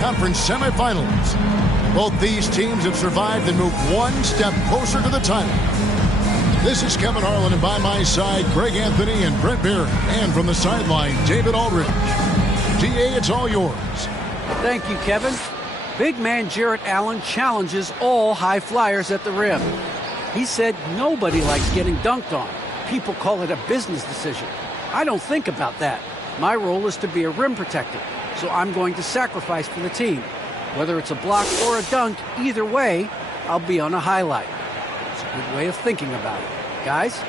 Conference semifinals. Both these teams have survived and moved one step closer to the title. This is Kevin Harlan, and by my side, Greg Anthony and Brent Beard. And from the sideline, David Aldridge. DA, it's all yours. Thank you, Kevin. Big man Jarrett Allen challenges all high flyers at the rim. He said nobody likes getting dunked on. People call it a business decision. I don't think about that. My role is to be a rim protector, so I'm going to sacrifice for the team. Whether it's a block or a dunk, either way, I'll be on a highlight. It's a good way of thinking about it. Guys?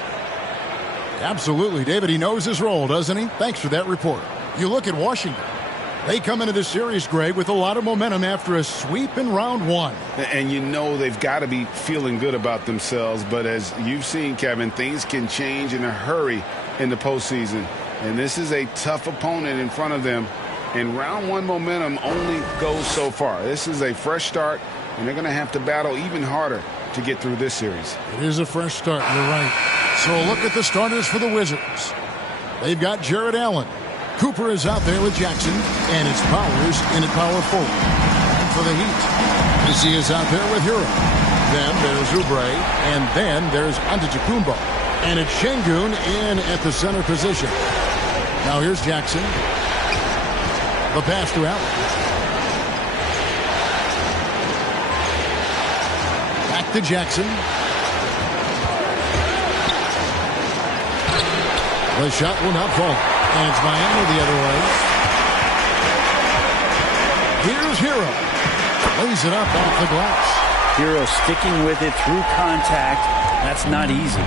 Absolutely, David. He knows his role, doesn't he? Thanks for that report. You look at Washington. They come into this series, Greg, with a lot of momentum after a sweep in round one. And you know they've got to be feeling good about themselves. But as you've seen, Kevin, things can change in a hurry in the postseason. And this is a tough opponent in front of them. And round one momentum only goes so far. This is a fresh start, and they're going to have to battle even harder to get through this series. It is a fresh start, you're right. So look at the starters for the Wizards. They've got Jarrett Allen. Cooper is out there with Jackson, and it's Powers in at power forward. And for the Heat, Macy is out there with Hero. Then there's Oubre, and then there's Antetokounmpo. And it's Şengün in at the center position. Now here's Jackson. The pass to Allen. Back to Jackson. The shot will not fall. And it's Miami the other way. Here's Hero. Lays it up off the glass. Hero sticking with it through contact. That's not easy.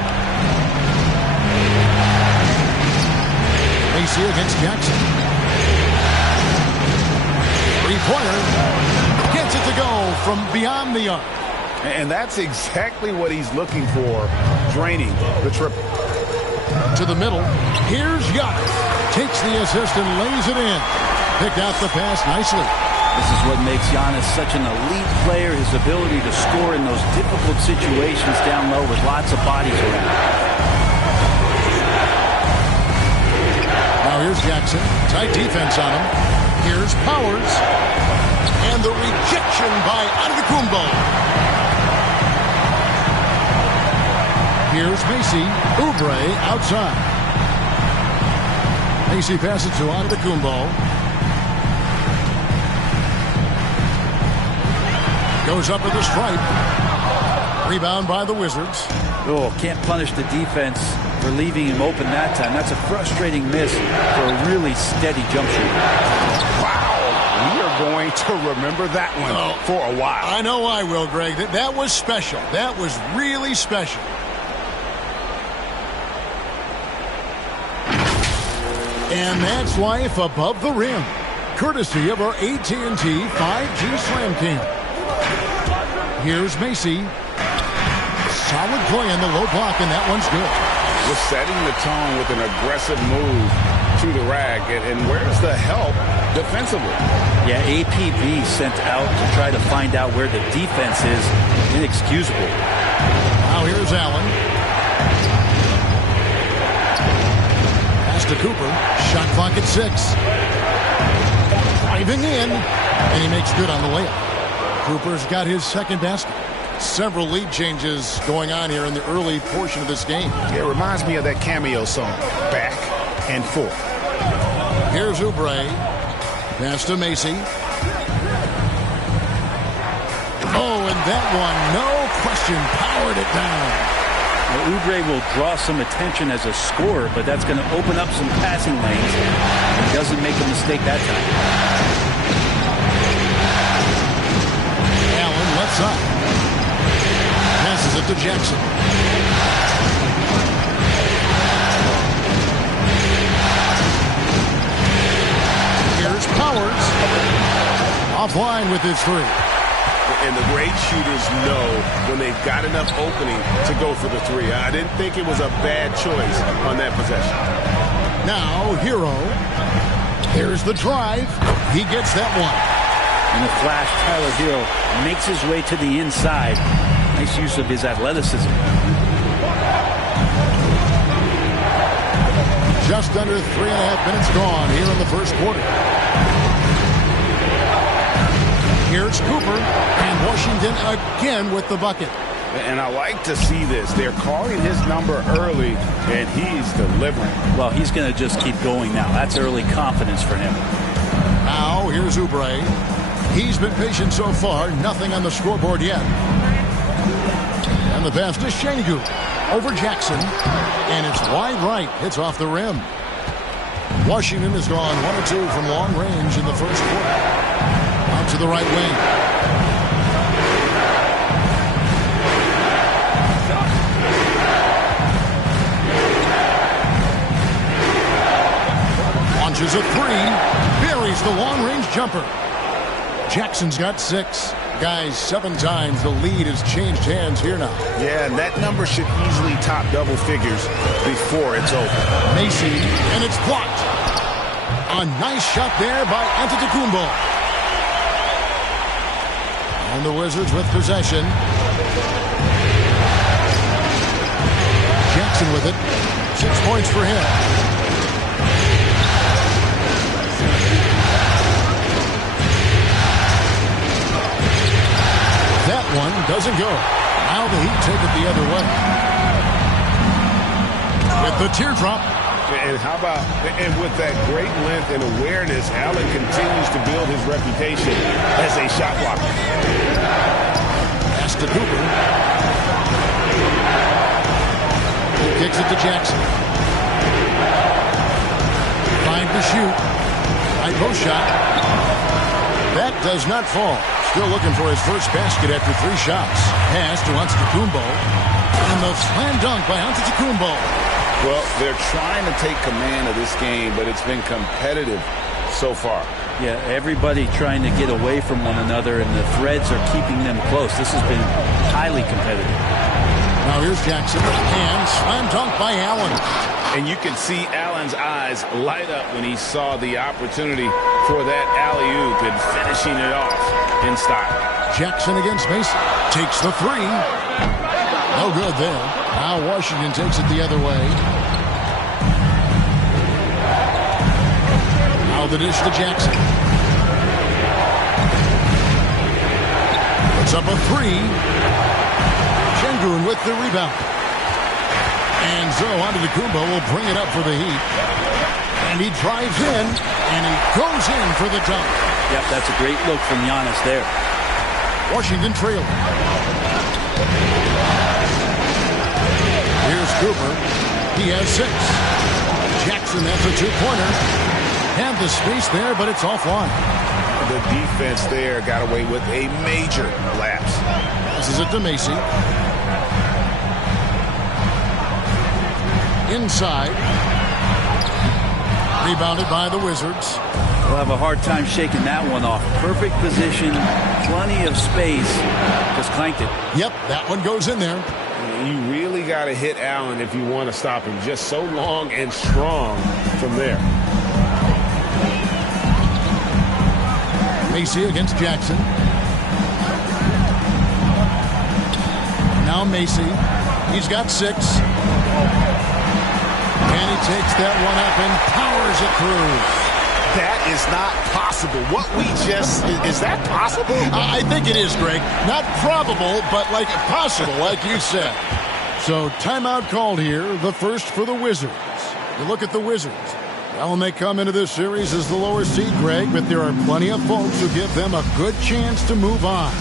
Macy against Jackson. Three-pointer. Gets it to go from beyond the arc. And that's exactly what he's looking for, draining the triple. To the middle. Here's Giannis. Takes the assist and lays it in. Picked out the pass nicely. This is what makes Giannis such an elite player, his ability to score in those difficult situations down low with lots of bodies around. Now here's Jackson. Tight defense on him. Here's Powers. And the rejection by Antetokounmpo. Here's Macy. Oubre outside. Macy passes to Antetokounmpo. Goes up with the stripe. Rebound by the Wizards. Oh, can't punish the defense for leaving him open that time. That's a frustrating miss for a really steady jump shooter. Wow. We are going to remember that one for a while. I know I will, Greg. That was special. That was really special. And that's life above the rim, courtesy of our AT&T 5G Slam King. Here's Macy. Solid play in the low block, and that one's good. We're setting the tone with an aggressive move to the rack. And where's the help defensively? Yeah, APB sent out to try to find out where the defense is. Inexcusable. Now here's Allen. To Cooper. Shot clock at 6. Driving in. And he makes good on the layup. Cooper's got his second basket. Several lead changes going on here in the early portion of this game. It reminds me of that cameo song, Back and Forth. Here's Oubre. Pass to Macy. Oh, and that one, no question, powered it down. Well, Oubre will draw some attention as a scorer, but that's going to open up some passing lanes. He doesn't make a mistake that time. Allen left side. Passes it to Jackson. Here's Powers. Offline with his three. And the great shooters know when they've got enough opening to go for the three. I didn't think it was a bad choice on that possession. Now, Hero. Here's the drive. He gets that one. In a flash, Tyler Hero makes his way to the inside. Nice use of his athleticism. Just under 3.5 minutes gone here in the first quarter. Here's Cooper, and Washington again with the bucket. And I like to see this. They're calling his number early, and he's delivering. Well, he's going to just keep going now. That's early confidence for him. Now, here's Oubre. He's been patient so far. Nothing on the scoreboard yet. And the pass to Şengün. Over Jackson. And it's wide right. Hits off the rim. Washington has gone 1 or 2 from long range in the first quarter. Out to the right wing. Launches a 3. Buries the long-range jumper. Jackson's got 6. Guys, 7 times the lead has changed hands here now. Yeah, and that number should easily top double figures before it's over. Macy, and it's blocked. A nice shot there by Antetokounmpo. And the Wizards with possession. Jackson with it. 6 points for him. That one doesn't go. Now the Heat take it the other way. With the teardrop. And how about, and with that great length and awareness, Allen continues to build his reputation as a shot blocker. Pass to Cooper. He kicks it to Jackson. 5 to shoot. High post shot. That does not fall. Still looking for his first basket after 3 shots. Pass to Antetokounmpo. And the slam dunk by Antetokounmpo. Well, they're trying to take command of this game, but it's been competitive so far. Yeah, everybody trying to get away from one another, and the threads are keeping them close. This has been highly competitive. Now here's Jackson. And slam dunk by Allen. And you can see Allen's eyes light up when he saw the opportunity for that alley-oop and finishing it off in style. Jackson against Macy. Takes the 3. No good there. Now Washington takes it the other way. Now the dish to Jackson. Puts up a 3. Şengün with the rebound. And so Antetokounmpo will bring it up for the Heat. And he drives in, and he goes in for the dunk. Yep, that's a great look from Giannis there. Washington trailing. Here's Cooper. He has 6. Jackson, that's a 2-pointer. Had the space there, but it's offline. The defense there got away with a major lapse. Passes it to Macy. Inside. Rebounded by the Wizards. We'll have a hard time shaking that one off. Perfect position, plenty of space. Just clanked it. Yep, that one goes in there. You really got to hit Allen if you want to stop him. Just so long and strong from there. Macy against Jackson. Now Macy. He's got 6. And he takes that one up and powers it through. That is not possible. What we just, is that possible? I think it is, Greg. Not probable, but like possible, like you said. So timeout called here, the first for the Wizards. You look at the Wizards. Well, they come into this series as the lower seed, Greg, but there are plenty of folks who give them a good chance to move on.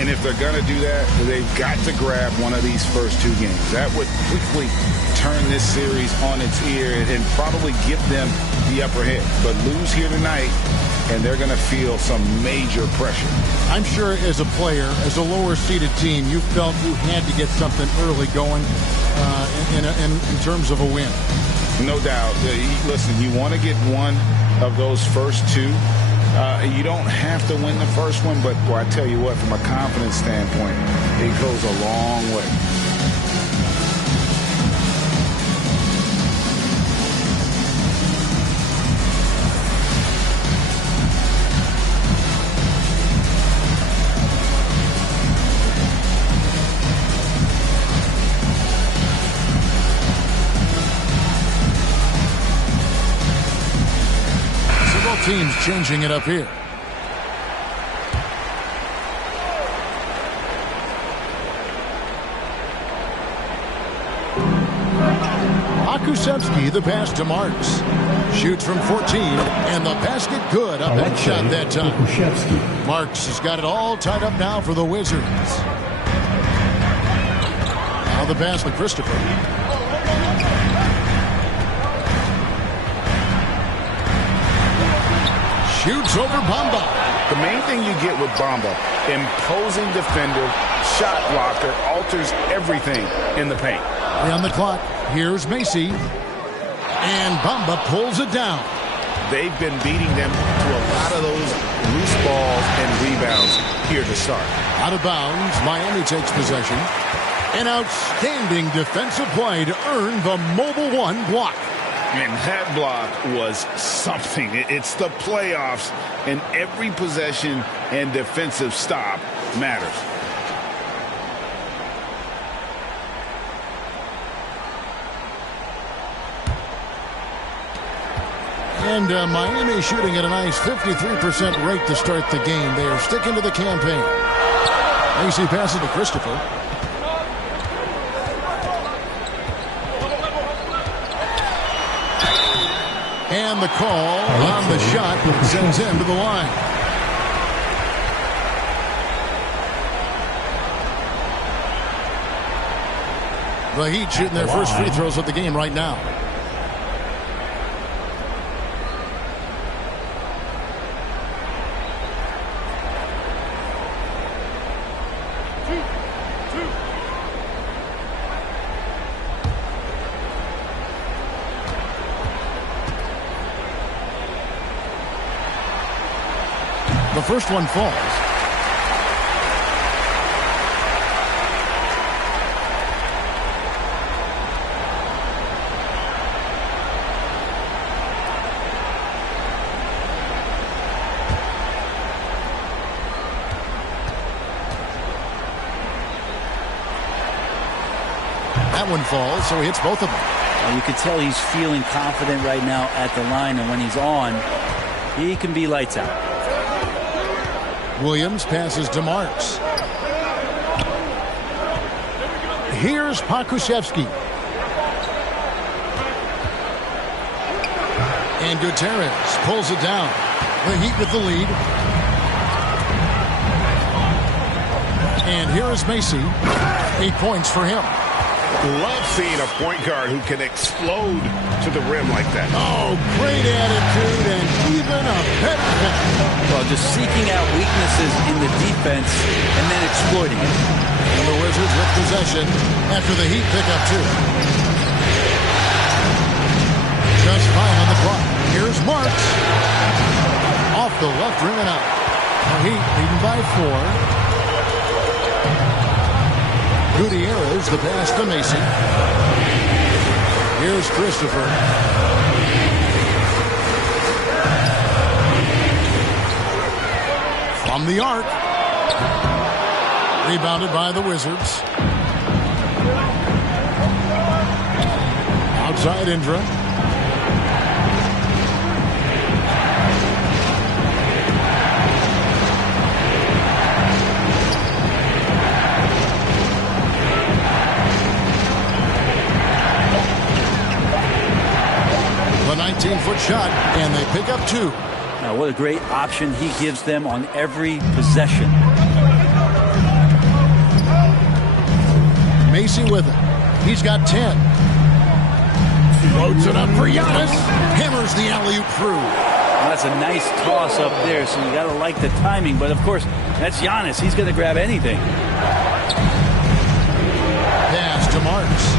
And if they're going to do that, they've got to grab one of these first 2 games. That would quickly turn this series on its ear and probably give them the upper hand. But lose here tonight, and they're going to feel some major pressure. I'm sure as a player, as a lower-seeded team, you felt you had to get something early going in terms of a win. No doubt. Listen, you want to get one of those first 2. You don't have to win the first one, but well, I tell you what, from a confidence standpoint, it goes a long way. Teams changing it up here. FULLSIM, the pass to Marks. Shoots from 14, and the basket good. Up and shot that time. Marks has got it all tied up now for the Wizards. Now the pass to Christopher. Shoots over Bamba. The main thing you get with Bamba, imposing defender, shot blocker, alters everything in the paint. On the clock, here's Macy. And Bamba pulls it down. They've been beating them to a lot of those loose balls and rebounds here to start. Out of bounds, Miami takes possession. An outstanding defensive play to earn the Mobile One block. And that block was something. It's the playoffs, and every possession and defensive stop matters. And Miami shooting at a nice 53% rate to start the game. They are sticking to the campaign. Macy passes to Christopher. And the call on the shot sends him to the line. The Heat shooting their first free throws of the game right now. The first one falls. That one falls, so he hits both of them. Well, you can tell he's feeling confident right now at the line, and when he's on, he can be lights out. Williams passes to Marks. Here's Pokusevski. And Gutierrez pulls it down. The Heat with the lead. And here is Macy. 8 points for him. Love seeing a point guard who can explode to the rim like that. Oh, great attitude and even a better pass. Well, just seeking out weaknesses in the defense and then exploiting it. And the Wizards with possession after the Heat pick up 2. Just 5 on the clock. Here's Marks. Off the left rim and out. The Heat leading by 4. Gutierrez, the pass to Macy. Here's Christopher. From the arc. Rebounded by the Wizards. Outside Indra. The 19-foot shot, and they pick up 2. Now, what a great option he gives them on every possession. Macy with it. He's got 10. Loads it up for Giannis. Hammers the alley-oop through. Well, that's a nice toss up there, so you got to like the timing. But, of course, that's Giannis. He's going to grab anything. Pass to Marks.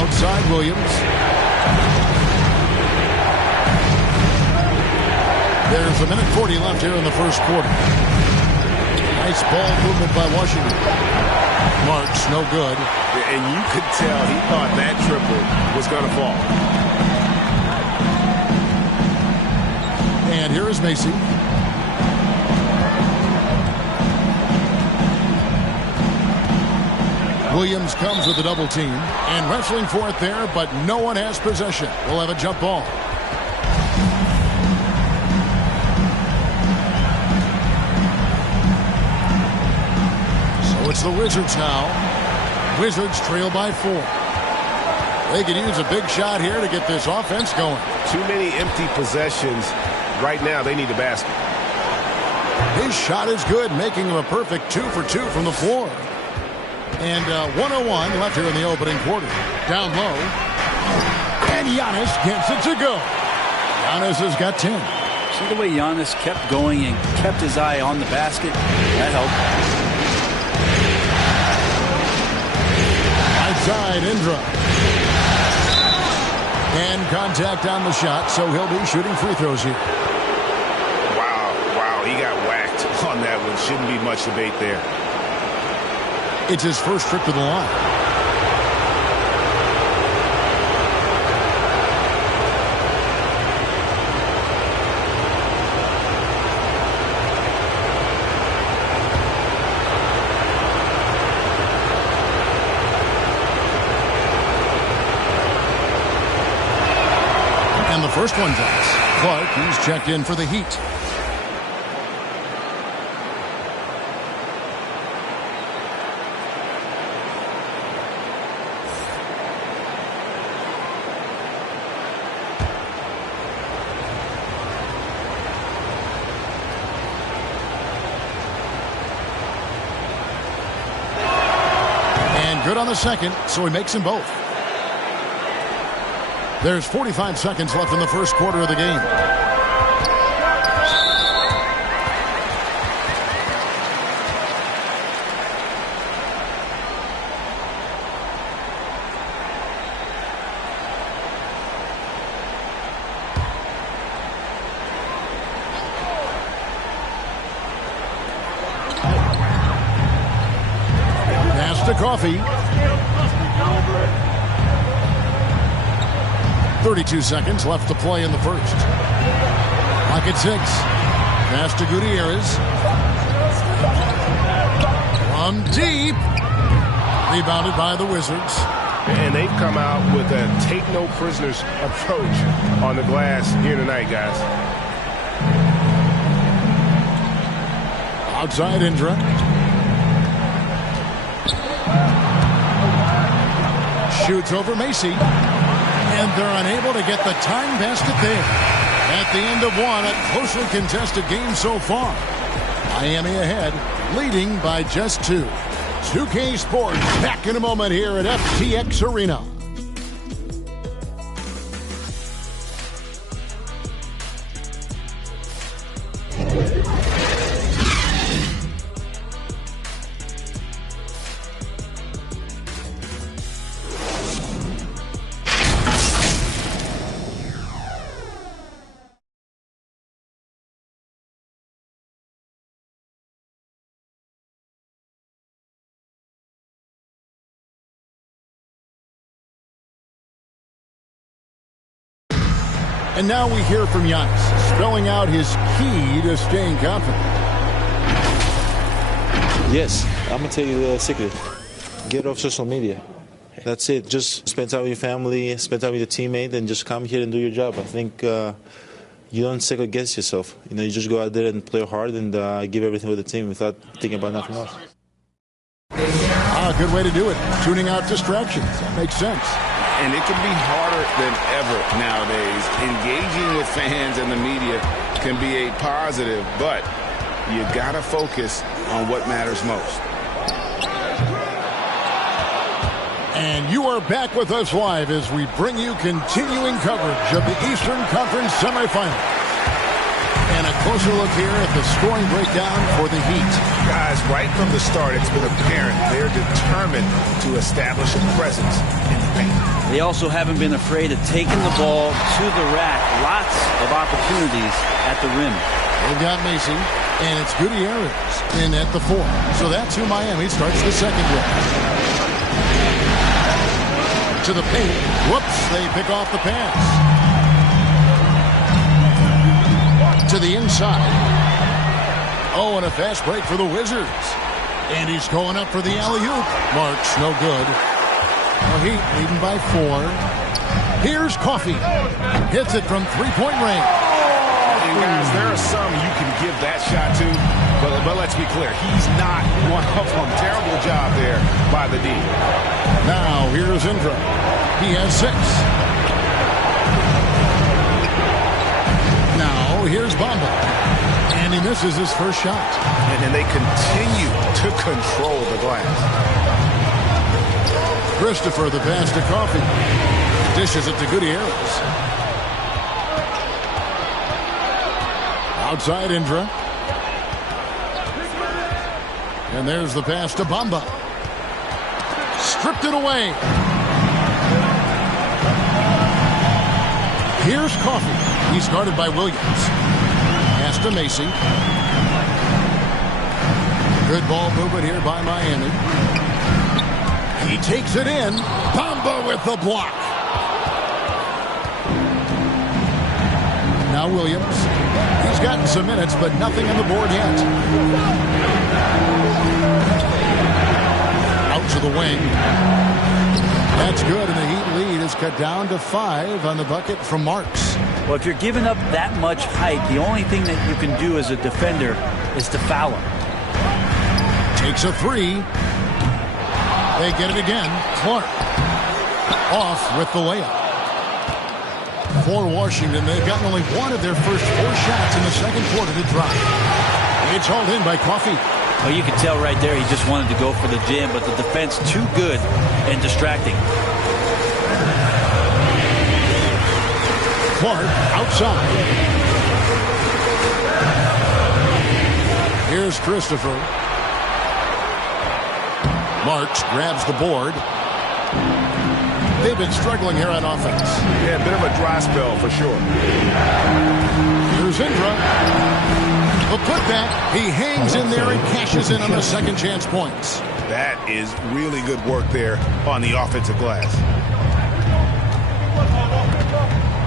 Outside Williams. There's a minute 40 left here in the first quarter. Nice ball movement by Washington. Marks, no good. And you could tell he thought that triple was going to fall. And here is Macy. Williams comes with a double team and wrestling for it there, but no one has possession. We'll have a jump ball. So it's the Wizards now. Wizards trail by 4. They could use a big shot here to get this offense going. Too many empty possessions. Right now, they need a basket. His shot is good, making him a perfect 2 for 2 from the floor. And 1:01 left here in the opening quarter. Down low. And Giannis gets it to go. Giannis has got 10. See the way Giannis kept going and kept his eye on the basket? That helped. Outside Indra. And contact on the shot, so he'll be shooting free throws here. Wow, he got whacked on that one. Shouldn't be much debate there. It's his first trip to the line. And the first one drops. Clark, he's checked in for the Heat. Good on the second, so he makes them both. There's 45 seconds left in the first quarter of the game. Pass to Coffee. 32 seconds left to play in the first. Clock at 6. Pass to Gutierrez. From deep. Rebounded by the Wizards. And they've come out with a take-no-prisoners approach on the glass here tonight, guys. Outside Indra. Shoots over Macy. And they're unable to get the time basket there. At the end of one, a closely contested game so far. Miami ahead, leading by just 2. 2K Sports back in a moment here at FTX Arena. And now we hear from Giannis, spelling out his key to staying confident. Yes, I'm going to tell you the secret. Get off social media. That's it. Just spend time with your family, spend time with your teammate, and just come here and do your job. I think you don't second guess yourself. You know, you just go out there and play hard and give everything with the team without thinking about nothing else. Good way to do it. Tuning out distractions. That makes sense. And it can be harder than ever nowadays. Engaging with fans and the media can be a positive, but you got to focus on what matters most. And you are back with us live as we bring you continuing coverage of the Eastern Conference semifinals. And a closer look here at the scoring breakdown for the Heat. Guys, right from the start, it's been apparent they're determined to establish a presence in the paint. They also haven't been afraid of taking the ball to the rack. Lots of opportunities at the rim. They've got Macy, and it's Gutierrez in at the 4. So that's who Miami starts the second with. To the paint. Whoops, they pick off the pass. To the inside. Oh, and a fast break for the Wizards. And he's going up for the alley-oop. Marks, no good. The Heat leading by 4. Here's Coffee. Hits it from three-point range. And guys, there are some you can give that shot to, But let's be clear, he's not one of them. Terrible job there by the D. Now here's Indra. He has 6. Now here's Bamba. And he misses his first shot. And then they continue to control the glass. Christopher, the pass to Coffee. Dishes it to Gutierrez. Outside Indra. And there's the pass to Bamba. Stripped it away. Here's Coffee. He's guarded by Williams. Pass to Macy. Good ball movement here by Miami. He takes it in. Bamba with the block. Now Williams. He's gotten some minutes, but nothing on the board yet. Out to the wing. That's good, and the Heat lead is cut down to 5 on the bucket from Marks. Well, if you're giving up that much height, the only thing that you can do as a defender is to foul him. Takes a 3. They get it again. Clark off with the layup. For Washington, they've gotten only one of their first 4 shots in the second quarter to drop. It's hauled in by Coffee. Well, you can tell right there he just wanted to go for the jam, but the defense too good and distracting. Clark outside. Here's Christopher. Marks grabs the board. They've been struggling here on offense. Yeah, a bit of a dry spell for sure. Here's Indra. The putback. He hangs in there and cashes in on the second chance points. That is really good work there on the offensive glass.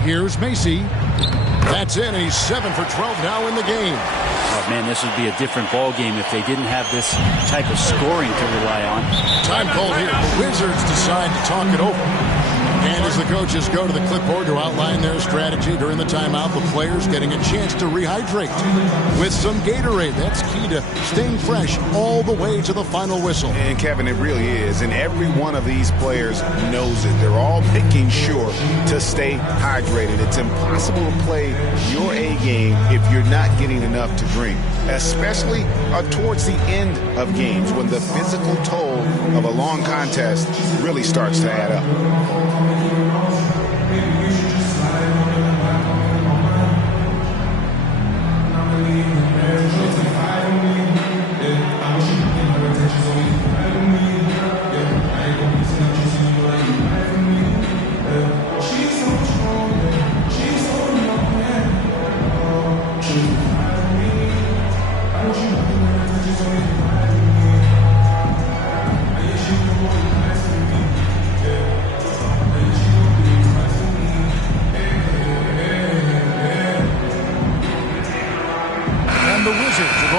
Here's Macy. That's in. He's 7 for 12 now in the game. Oh, man, this would be a different ball game if they didn't have this type of scoring to rely on. Time called here. The Wizards decide to talk it over. And as the coaches go to the clipboard to outline their strategy during the timeout, the players getting a chance to rehydrate with some Gatorade. That's key to staying fresh all the way to the final whistle. And, Kevin, it really is. And every one of these players knows it. They're all making sure to stay hydrated. It's impossible to play your A game if you're not getting enough to drink, especially towards the end of games when the physical toll of a long contest really starts to add up.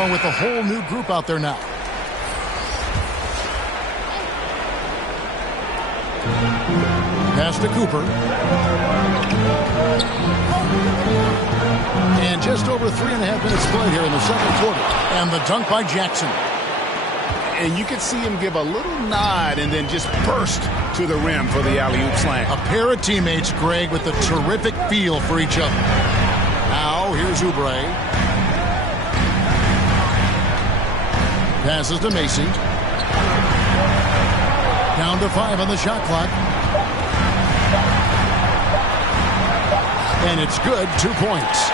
With a whole new group out there now. Pass to Cooper. And just over 3.5 minutes played here in the second quarter. And the dunk by Jackson. And you can see him give a little nod and then just burst to the rim for the alley-oop slam. A pair of teammates, Greg, with a terrific feel for each other. Now, here's Oubre. Passes to Macy. Down to 5 on the shot clock. And it's good, 2 points.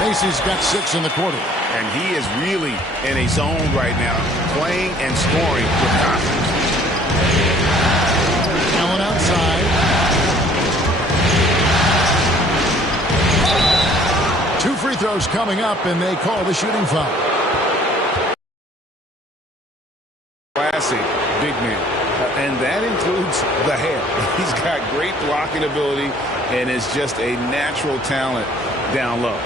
Macy's got 6 in the quarter. And he is really in a zone right now, playing and scoring with confidence. Allen outside. 2 free throws coming up, and they call the shooting foul. Classic big man. And that includes the hair. He's got great blocking ability and is just a natural talent down low.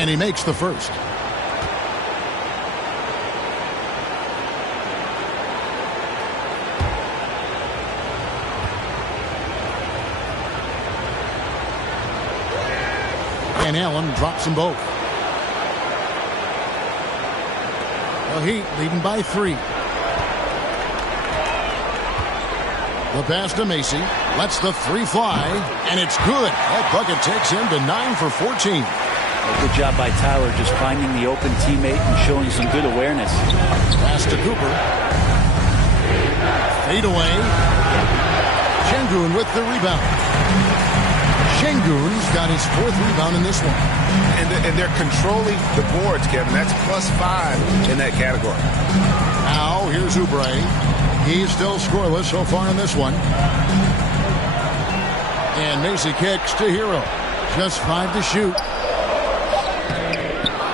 And he makes the first. And Allen drops them both. The Heat leading by 3. The pass to Macy. Lets the 3 fly. And it's good. That bucket takes him to 9 for 14. A good job by Tyler just finding the open teammate and showing some good awareness. Pass to Cooper. Fade away. Şengün with the rebound. Şengün's got his 4th rebound in this one. And they're controlling the boards, Kevin. That's +5 in that category. Now, here's Oubre. He's still scoreless so far in this one. And Macy kicks to Hero. Just 5 to shoot.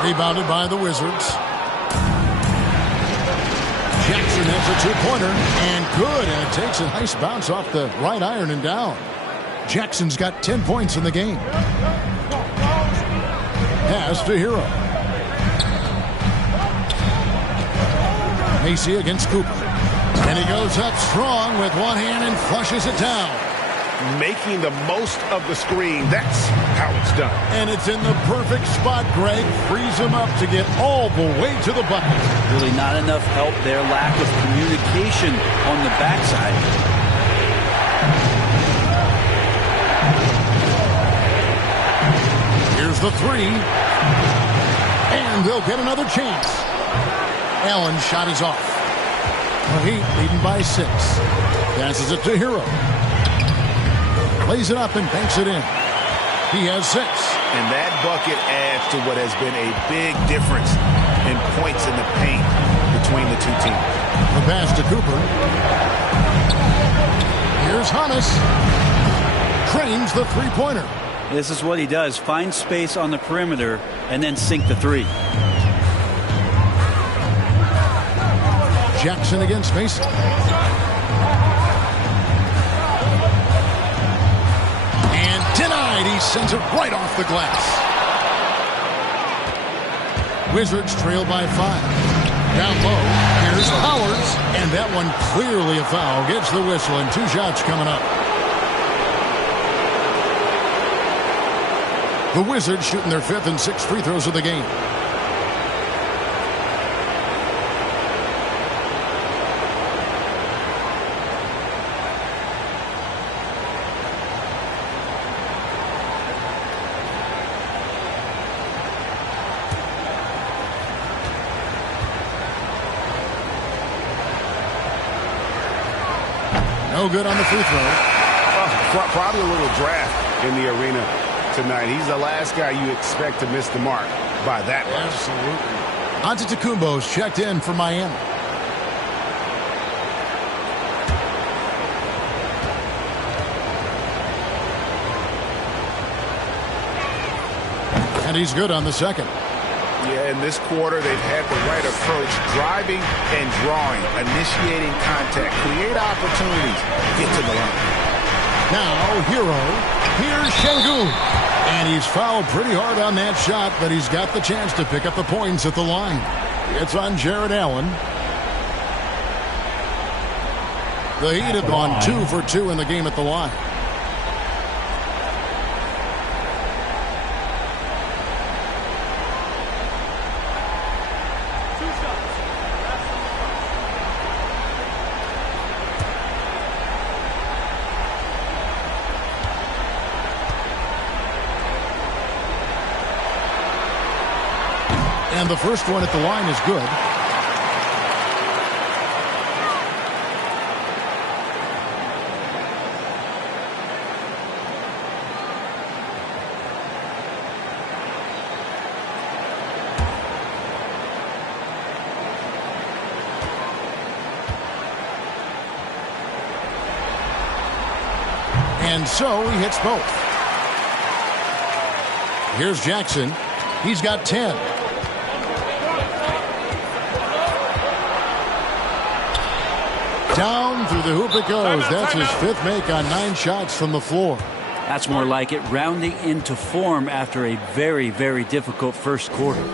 Rebounded by the Wizards. Jackson has a 2-pointer. And good. And it takes a nice bounce off the right iron and down. Jackson's got 10 points in the game. Pass to Hero. Macy against Cooper. And he goes up strong with one hand and flushes it down. Making the most of the screen. That's how it's done. And it's in the perfect spot, Greg. Frees him up to get all the way to the bucket. Really not enough help there. Lack of communication on the backside. Here's the 3. And they'll get another chance. Allen's shot is off. The Heat leading by 6. Passes it to Hero. Lays it up and banks it in. He has 6. And that bucket adds to what has been a big difference in points in the paint between the two teams. The pass to Cooper. Here's Hannes. Trains the 3-pointer. This is what he does. Find space on the perimeter and then sink the 3. Jackson against Macy. And denied. He sends it right off the glass. Wizards trail by 5. Down low. Here's Powers. And that one clearly a foul. Gets the whistle and 2 shots coming up. The Wizards shooting their 5th and 6th free throws of the game. No good on the free throw. Probably a little draft in the arena tonight. He's the last guy you expect to miss the mark by that much. Absolutely. Antetokounmpo's checked in for Miami. And he's good on the second. Yeah, in this quarter, they've had the right approach, driving and drawing, initiating contact, create opportunities, get to the line. Now, Hero. Here's Şengün. And he's fouled pretty hard on that shot, but he's got the chance to pick up the points at the line. It's on Jared Allen. The Heat have gone 2 for 2 in the game at the line. And the first one at the line is good. And so he hits both. Here's Jackson. He's got 10. Down through the hoop it goes. That's his 5th make on 9 shots from the floor. That's more like it, rounding into form after a very, very difficult first quarter.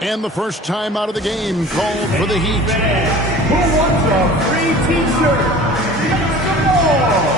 And the first time out of the game called for the Heat. Who wants a free t-shirt? Come on!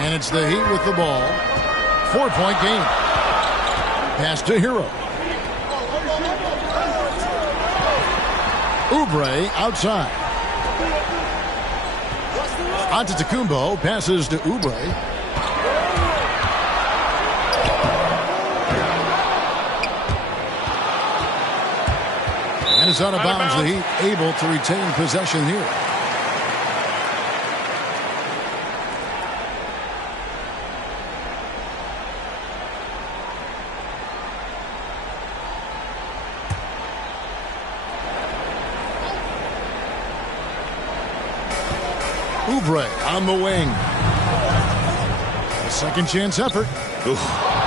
And it's the Heat with the ball. 4-point game. Pass to Hero. Oubre outside. Antetokounmpo passes to Oubre. And it's out of bounds. The Heat able to retain possession here. Oubre on the wing. A second chance effort. Ooh,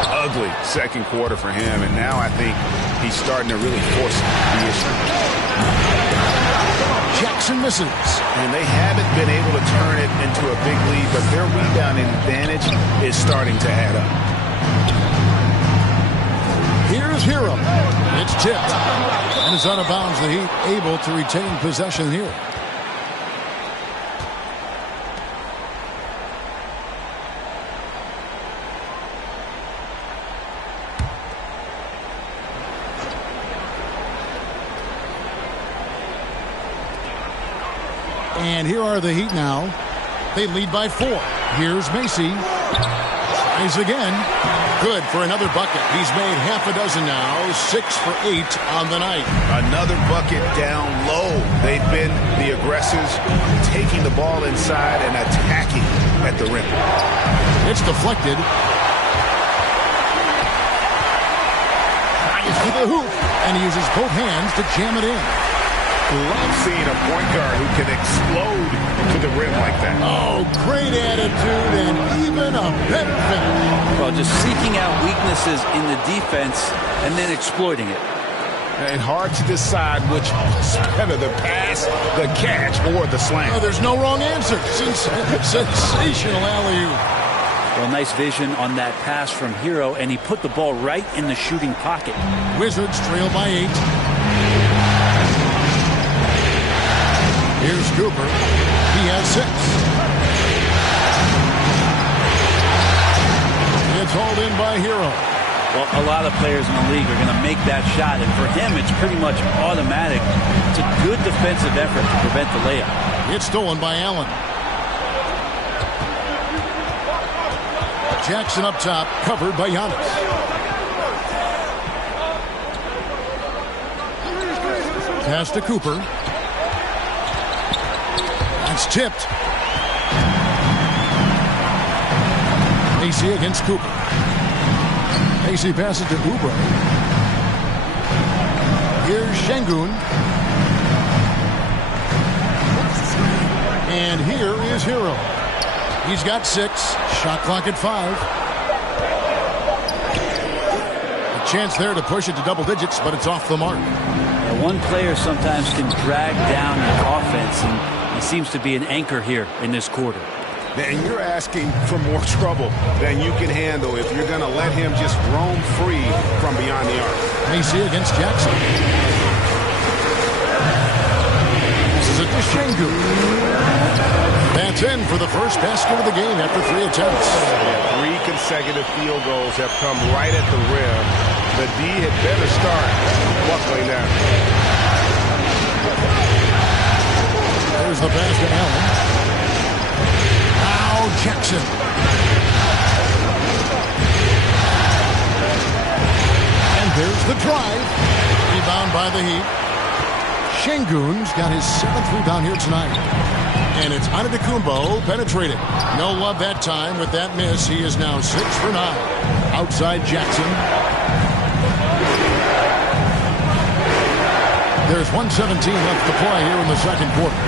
ugly second quarter for him, and now I think he's starting to really force the issue. Jackson misses. And they haven't been able to turn it into a big lead, but their rebounding advantage is starting to add up. Here's Hero. It's tipped. And it's out of bounds. The Heat able to retain possession here. And here are the Heat now. They lead by 4. Here's Macy. Tries again. Good for another bucket. He's made half a dozen now. 6 for 8 on the night. Another bucket down low. They've been the aggressors, taking the ball inside and attacking at the rim. It's deflected. Tries to the hoop. And he uses both hands to jam it in. Love seeing a point guard who can explode to the rim like that. Oh, great attitude and even a better finish. Well, just seeking out weaknesses in the defense and then exploiting it. And hard to decide which is better, the pass, the catch, or the slam. Oh, there's no wrong answer. Sensational alley-oop. Well, nice vision on that pass from Hero, and he put the ball right in the shooting pocket. Wizards trail by 8. Here's Cooper. He has 6. It's hauled in by Hero. Well, a lot of players in the league are going to make that shot, and for him, it's pretty much automatic. It's a good defensive effort to prevent the layup. It's stolen by Allen. Jackson up top, covered by Giannis. Pass to Cooper. It's tipped. Macy against Cooper. Macy passes to Oubre. Here's Şengün. And here is Hero. He's got 6. Shot clock at 5. A chance there to push it to double digits, but it's off the mark. Now, one player sometimes can drag down the offense, and he seems to be an anchor here in this quarter. And you're asking for more trouble than you can handle if you're going to let him just roam free from beyond the arc. Macy against Jackson. This is a Şengün. That's in for the first basket of the game after 3 attempts. Yeah, 3 consecutive field goals have come right at the rim. The D had better start buckling down. There's the pass to Allen. Now Jackson. And there's the drive. Rebound by the Heat. Şengün's got his 7th rebound here tonight. And it's Antetokounmpo penetrated. No love that time with that miss. He is now 6 for 9. Outside Jackson. There's 1:17 left to play here in the second quarter.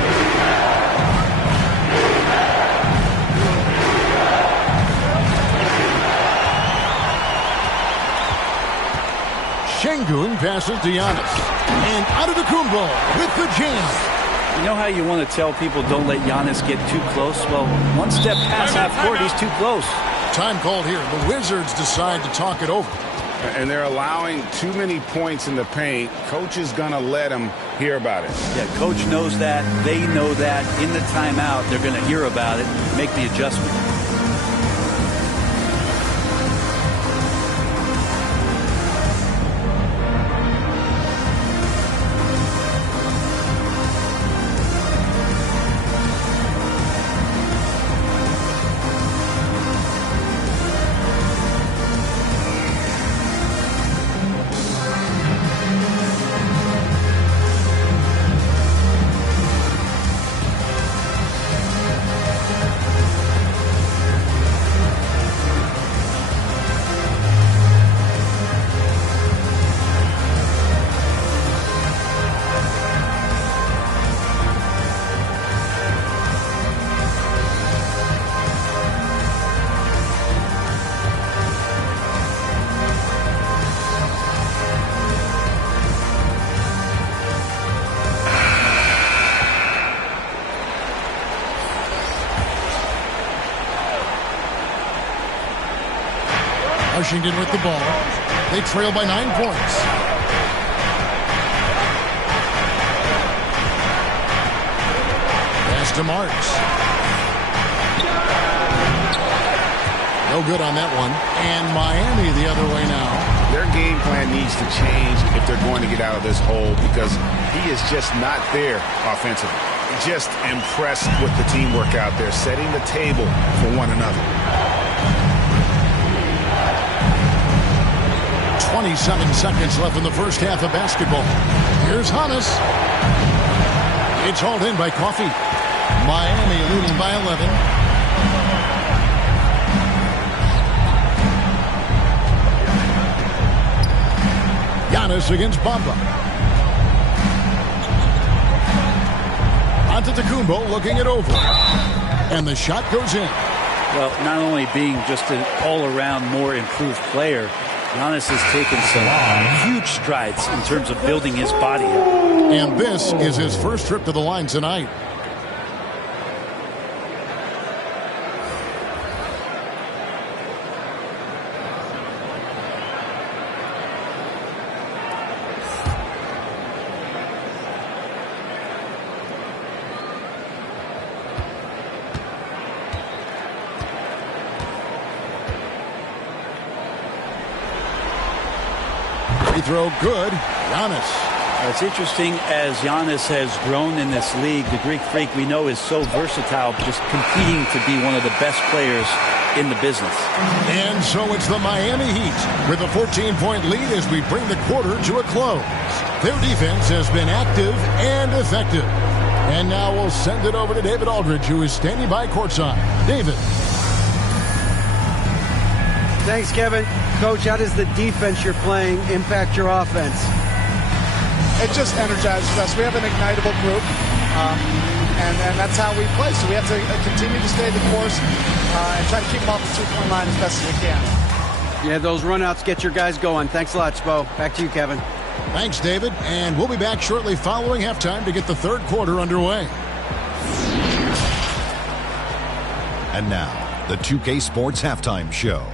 Şengün passes to Giannis. And Antetokounmpo with the jam. You know how you want to tell people don't let Giannis get too close? Well, one step past half court, he's too close. Time called here. The Wizards decide to talk it over. And they're allowing too many points in the paint. Coach is going to let them hear about it. Yeah, coach knows that. They know that. In the timeout, they're going to hear about it, make the adjustment. Washington with the ball. They trail by 9 points. Pass to Marks. No good on that one. And Miami the other way now. Their game plan needs to change if they're going to get out of this hole, because he is just not there offensively. Just impressed with the teamwork out there, setting the table for one another. 27 seconds left in the first half of basketball. Here's Hannes. It's hauled in by Coffee. Miami leading by 11. Giannis against Bamba. Antetokounmpo looking it over. And the shot goes in. Well, not only being just an all-around more improved player, Giannis has taken some huge strides in terms of building his body up. And this is his first trip to the line tonight. Free throw good. Giannis. It's interesting, as Giannis has grown in this league, the Greek Freak we know is so versatile, just competing to be one of the best players in the business. And so it's the Miami Heat with a 14-point lead as we bring the quarter to a close. Their defense has been active and effective. And now we'll send it over to David Aldridge, who is standing by courtside. David. Thanks, Kevin. Coach, how does the defense you're playing impact your offense? It just energizes us. We have an ignitable group, and that's how we play. So we have to continue to stay the course and try to keep them off the two-point line as best as we can. Yeah, those runouts get your guys going. Thanks a lot, Spo. Back to you, Kevin. Thanks, David. And we'll be back shortly following halftime to get the third quarter underway. And now, the 2K Sports Halftime Show.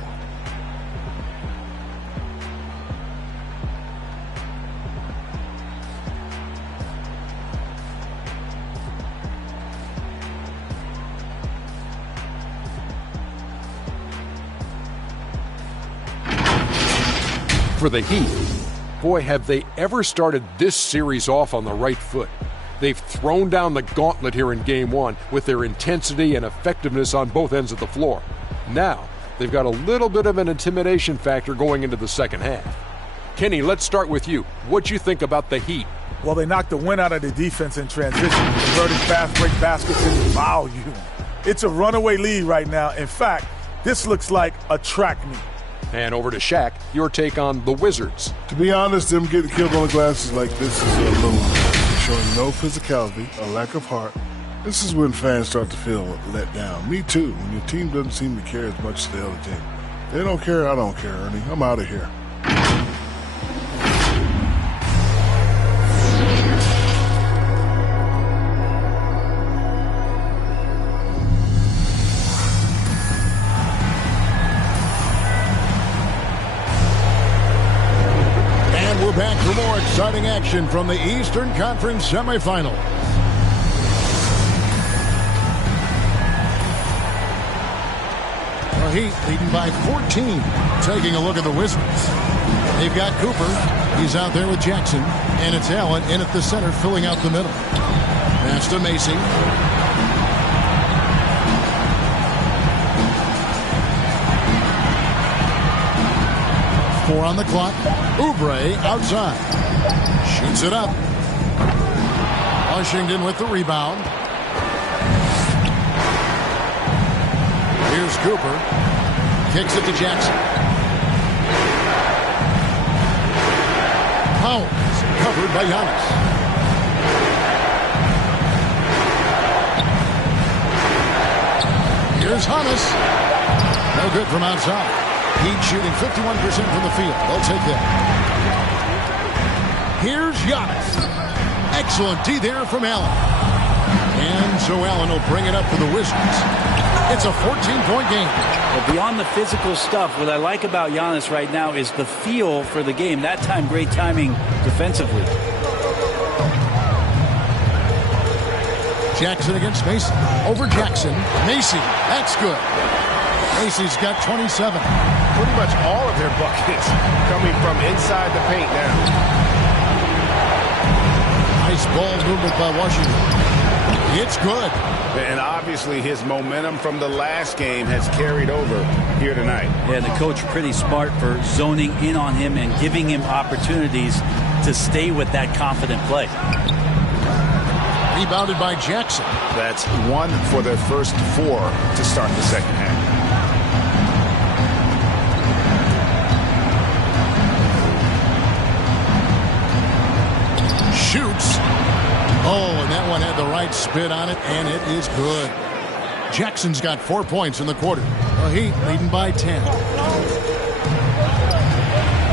For the Heat, boy, have they ever started this series off on the right foot. They've thrown down the gauntlet here in Game 1 with their intensity and effectiveness on both ends of the floor. Now, they've got a little bit of an intimidation factor going into the second half. Kenny, let's start with you. What'd you think about the Heat? Well, they knocked the wind out of the defense in transition, converting fast break baskets into volume. It's a runaway lead right now. In fact, this looks like a track meet. And over to Shaq, your take on the Wizards. To be honest, them getting killed on the glasses like this is a little showing no physicality, a lack of heart. This is when fans start to feel let down. Me too, when your team doesn't seem to care as much as the other team. They don't care, I don't care, Ernie. I'm out of here. Back for more exciting action from the Eastern Conference semifinals. The Heat leading by 14. Taking a look at the Wizards. They've got Cooper. He's out there with Jackson. And it's Allen in at the center, filling out the middle. Pass to Macy. Four on the clock. Oubre outside. Shoots it up. Washington with the rebound. Here's Cooper. Kicks it to Jackson. Powell's covered by Giannis. Here's Hannes. No good from outside. Heat shooting 51% from the field. They'll take that. Here's Giannis. Excellent D there from Allen. And So Allen will bring it up for the Wizards. It's a 14-point game. Well, beyond the physical stuff, what I like about Giannis right now is the feel for the game. That time, great timing defensively. Jackson against Macy. Over Jackson. Macy. That's good. Macy's got 27. Pretty much all of their buckets coming from inside the paint now. Nice ball movement by Washington. It's good. And obviously his momentum from the last game has carried over here tonight. Yeah, the coach pretty smart for zoning in on him and giving him opportunities to stay with that confident play. Rebounded by Jackson. That's 1 for their first 4 to start the second half. Shoots. Oh, and that one had the right spin on it, and it is good. Jackson's got 4 points in the quarter. The Heat leading by 10.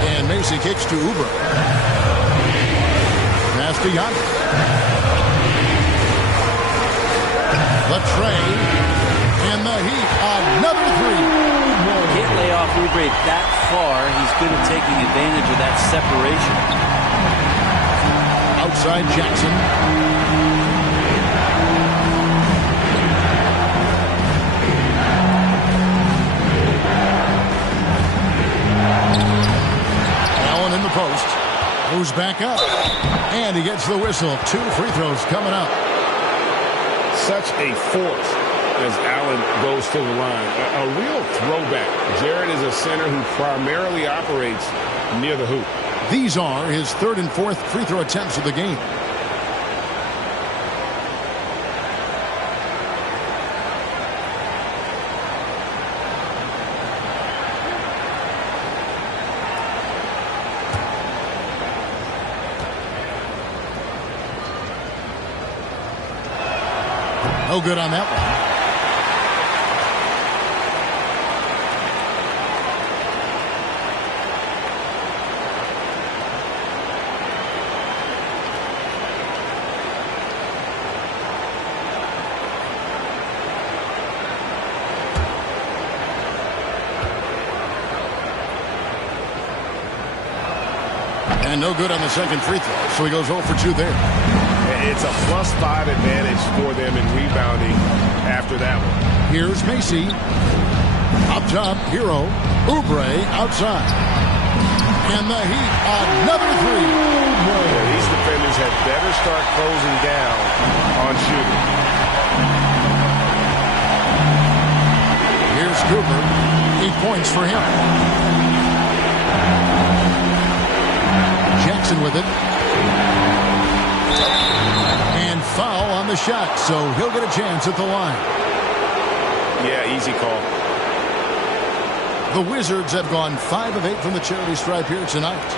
And Macy kicks to Oubre. Pass to Giannis. The tray, and the Heat, another 3. Can't lay off Oubre that far. He's good at taking advantage of that separation. Outside Jackson. Allen in the post. Moves back up. And he gets the whistle. 2 free throws coming up. Such a force as Allen goes to the line. A real throwback. Jared is a center who primarily operates near the hoop. These are his 3rd and 4th free throw attempts of the game. No good on that one. And no good on the second free throw, so he goes 0 for 2 there. It's a +5 advantage for them in rebounding after that one. Here's Macy. Up top, Hero. Oubre outside. And the Heat, another 3. Yeah, these defenders had better start closing down on shooting. Here's Cooper. 8 points for him. Jackson with it. And foul on the shot, so he'll get a chance at the line. Yeah, easy call. The Wizards have gone 5 of 8 from the charity stripe here tonight.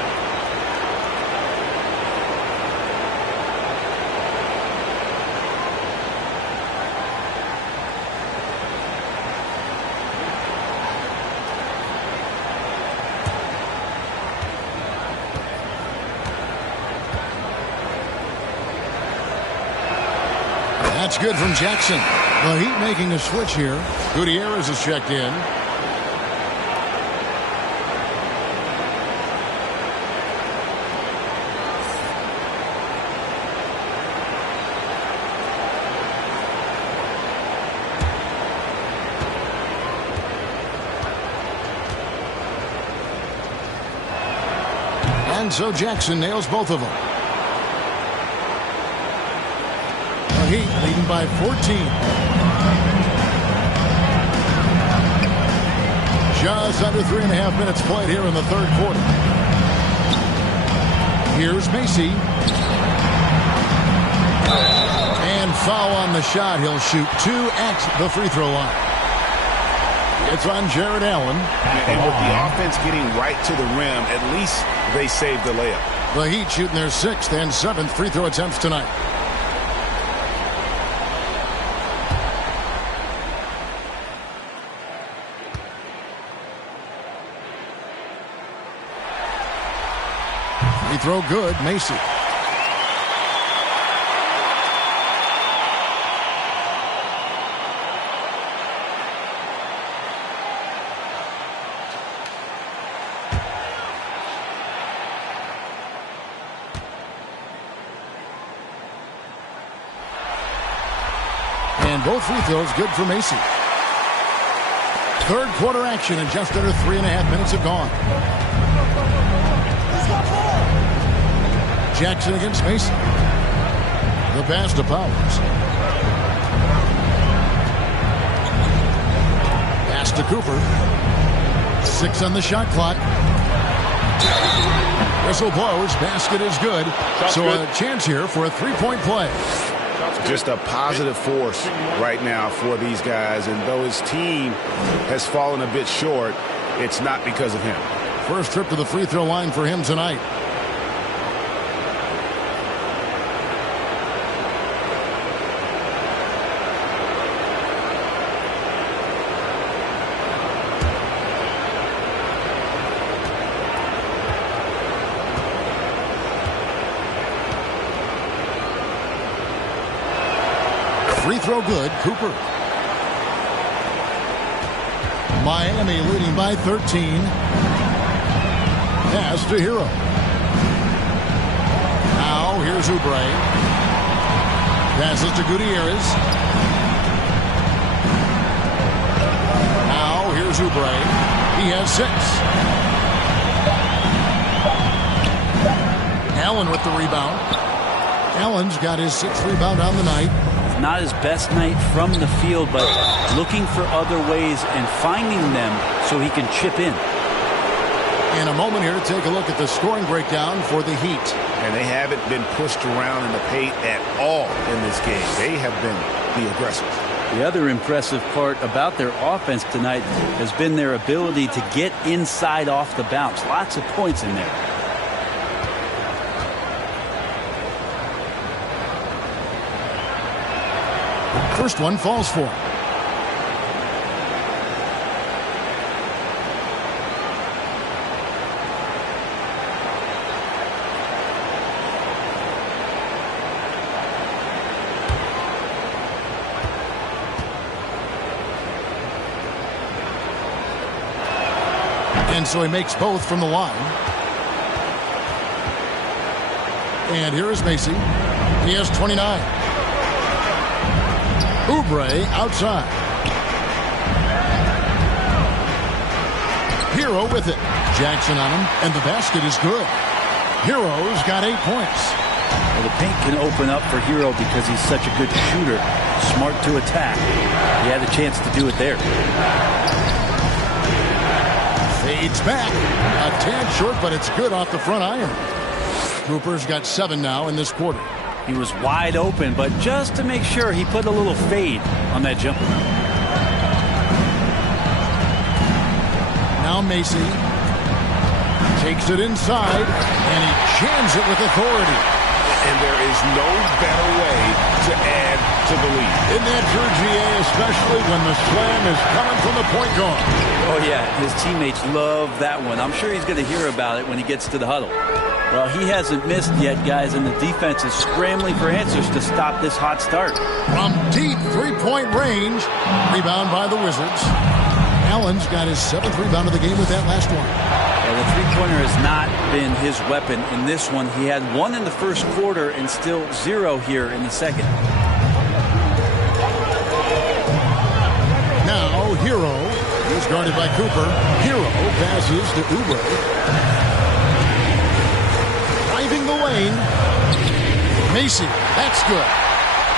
That's good from Jackson. The Heat making a switch here. Gutierrez is checked in. And so Jackson nails both of them. Heat leading by 14. Just under 3.5 minutes played here in the third quarter. Here's Macy. And foul on the shot. He'll shoot 2 at the free throw line. It's on Jared Allen. And with the offense getting right to the rim, at least they saved the layup. The Heat shooting their 6th and 7th free throw attempts tonight. Free throw good, Macy. And both free throws good for Macy. Third quarter action, and just under 3.5 minutes have gone. Jackson against Macy. The pass to Powers. Pass to Cooper. 6 on the shot clock. Whistle blows. Basket is good. A chance here for a three-point play. Just a positive force right now for these guys. And though his team has fallen a bit short, it's not because of him. First trip to the free throw line for him tonight. Free throw good, Cooper. Miami leading by 13. Pass to Hero. Now here's Oubre. Passes to Gutierrez. Now here's Oubre. He has 6. Allen with the rebound. Allen's got his 6th rebound on the night. Not his best night from the field, but looking for other ways and finding them so he can chip in. In a moment here, take a look at the scoring breakdown for the Heat. And they haven't been pushed around in the paint at all in this game. They have been the aggressors. The other impressive part about their offense tonight has been their ability to get inside off the bounce. Lots of points in there. First one falls for him. And so he makes both from the line. And here is Macy. He has 29. Oubre outside. Hero with it. Jackson on him, and the basket is good. Hero's got 8 points. Well, the paint can open up for Hero because he's such a good shooter. Smart to attack. He had a chance to do it there. Fades back. A tad short, but it's good off the front iron. Cooper's got 7 now in this quarter. He was wide open, but just to make sure, he put a little fade on that jumper. Now Macy takes it inside, and he jams it with authority. And there is no better way to add to the lead. In that jersey, especially when the slam is coming from the point guard. Oh, yeah, his teammates love that one. I'm sure he's going to hear about it when he gets to the huddle. Well, he hasn't missed yet, guys, and the defense is scrambling for answers to stop this hot start. From deep three-point range, rebound by the Wizards. Allen's got his 7th rebound of the game with that last one. Well, the three-pointer has not been his weapon in this one. He had 1 in the first quarter and still 0 here in the second. Now, Hero. He's guarded by Cooper. Hero passes to Oubre. The lane. Macy, that's good.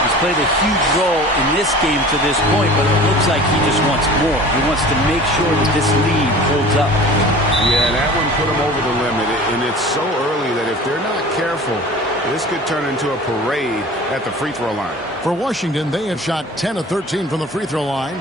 He's played a huge role in this game to this point, but it looks like he just wants more. He wants to make sure that this lead holds up. Yeah, that one put him over the limit, and it's so early that if they're not careful, this could turn into a parade at the free throw line. For Washington, they have shot 10 of 13 from the free throw line.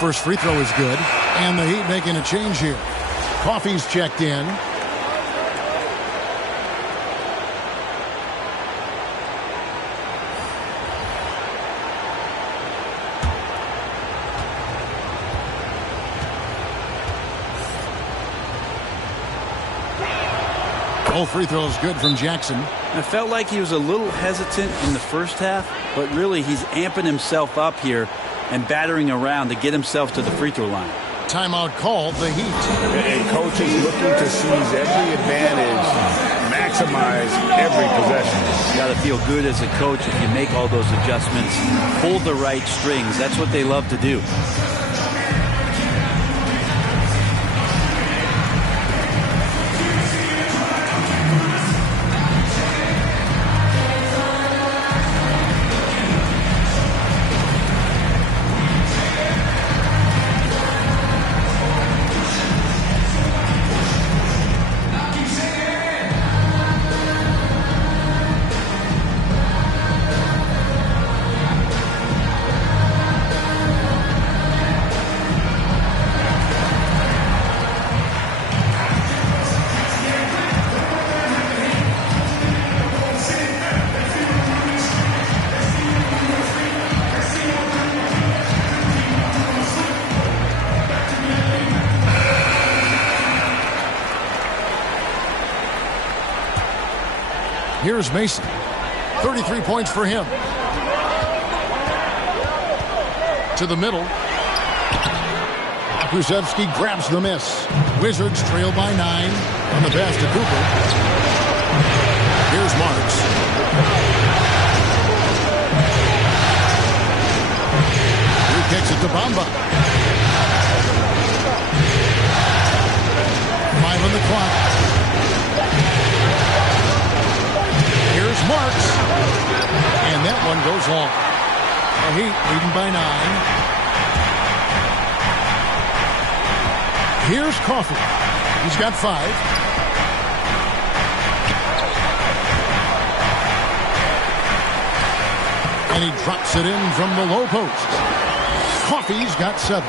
First free throw is good, and the Heat making a change here. Coffey's checked in. Both free throws good from Jackson. I felt like he was a little hesitant in the first half, but really he's amping himself up here and battering around to get himself to the free throw line. Timeout called, the Heat. And coach is looking to seize every advantage, maximize every possession. You got to feel good as a coach if you make all those adjustments, pull the right strings. That's what they love to do. Here's Macy. 33 points for him. To the middle. Kulusevski grabs the miss. Wizards trail by 9 on the pass to Cooper. Here's Marks. He kicks it to Bamba. 5 on the clock. Here's Marks. And that one goes long. The Heat leading by 9. Here's Coffey. He's got 5. And he drops it in from the low post. Coffey's got 7.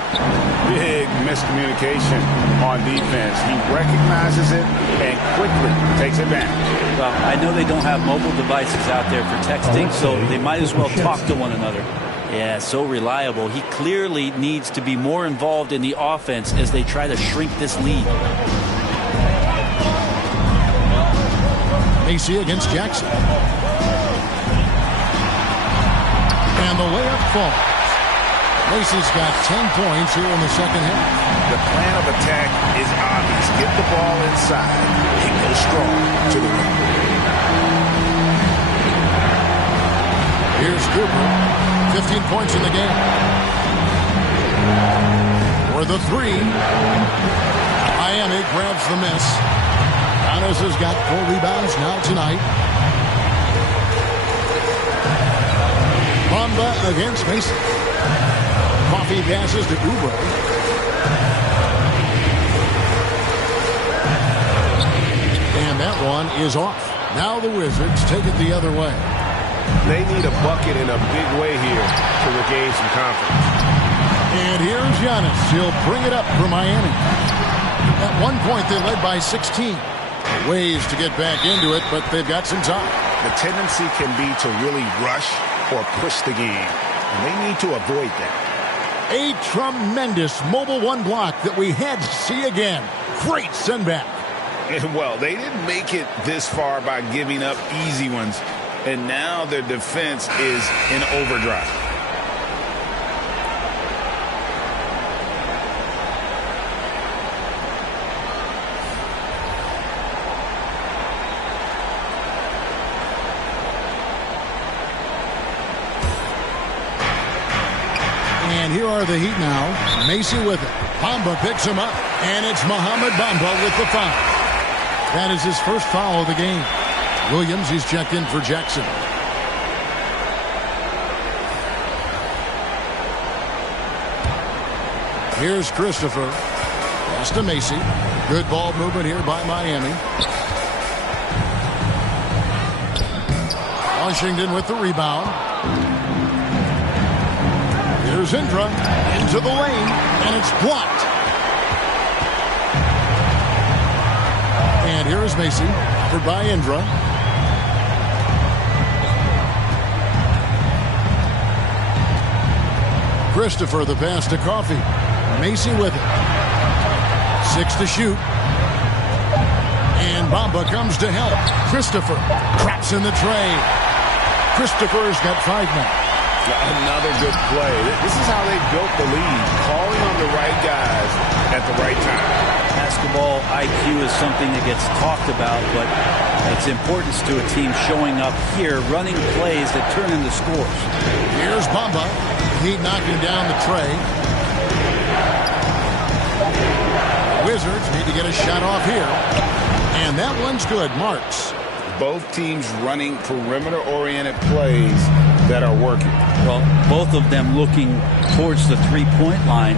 Big miscommunication on defense. He recognizes it and quickly takes advantage. Well, I know they don't have mobile devices out there for texting, so they might as well talk to one another. Yeah, so reliable. He clearly needs to be more involved in the offense as they try to shrink this lead. Macy against Jackson. And the layup falls. Macy's got 10 points here in the second half. The plan of attack is obvious. Get the ball inside and go strong to the rim. Here's Cooper. 15 points in the game. For the 3. Miami grabs the miss. Giannis has got 4 rebounds now tonight. Bamba against Macy. Coffey passes to Uber. And that one is off. Now the Wizards take it the other way. They need a bucket in a big way here to regain some confidence. And here's Giannis. He'll bring it up for Miami. At one point, they led by 16. Ways to get back into it, but they've got some time. The tendency can be to really rush or push the game, and they need to avoid that. A tremendous mobile 1 block that we had to see again. Great send back. Well, they didn't make it this far by giving up easy ones, and now their defense is in overdrive. And here are the Heat now. Macy with it. Bamba picks him up. And it's Mohamed Bamba with the foul. That is his first foul of the game. Williams, he's checked in for Jackson. Here's Christopher. Pass to Macy. Good ball movement here by Miami. Washington with the rebound. Here's Indra into the lane, and it's blocked. And here is Macy, offered by Indra. Christopher, the pass to Coffey. Macy with it. 6 to shoot. And Bamba comes to help. Christopher traps in the tray. Christopher's got 5 now. Another good play. This is how they built the lead, calling on the right guys at the right time. Basketball IQ is something that gets talked about, but its importance to a team showing up here, running plays that turn into scores. Here's Bamba. Heat knocking down the tray. Wizards need to get a shot off here. And that one's good. Marks. Both teams running perimeter-oriented plays that are working. Well, both of them looking towards the three-point line.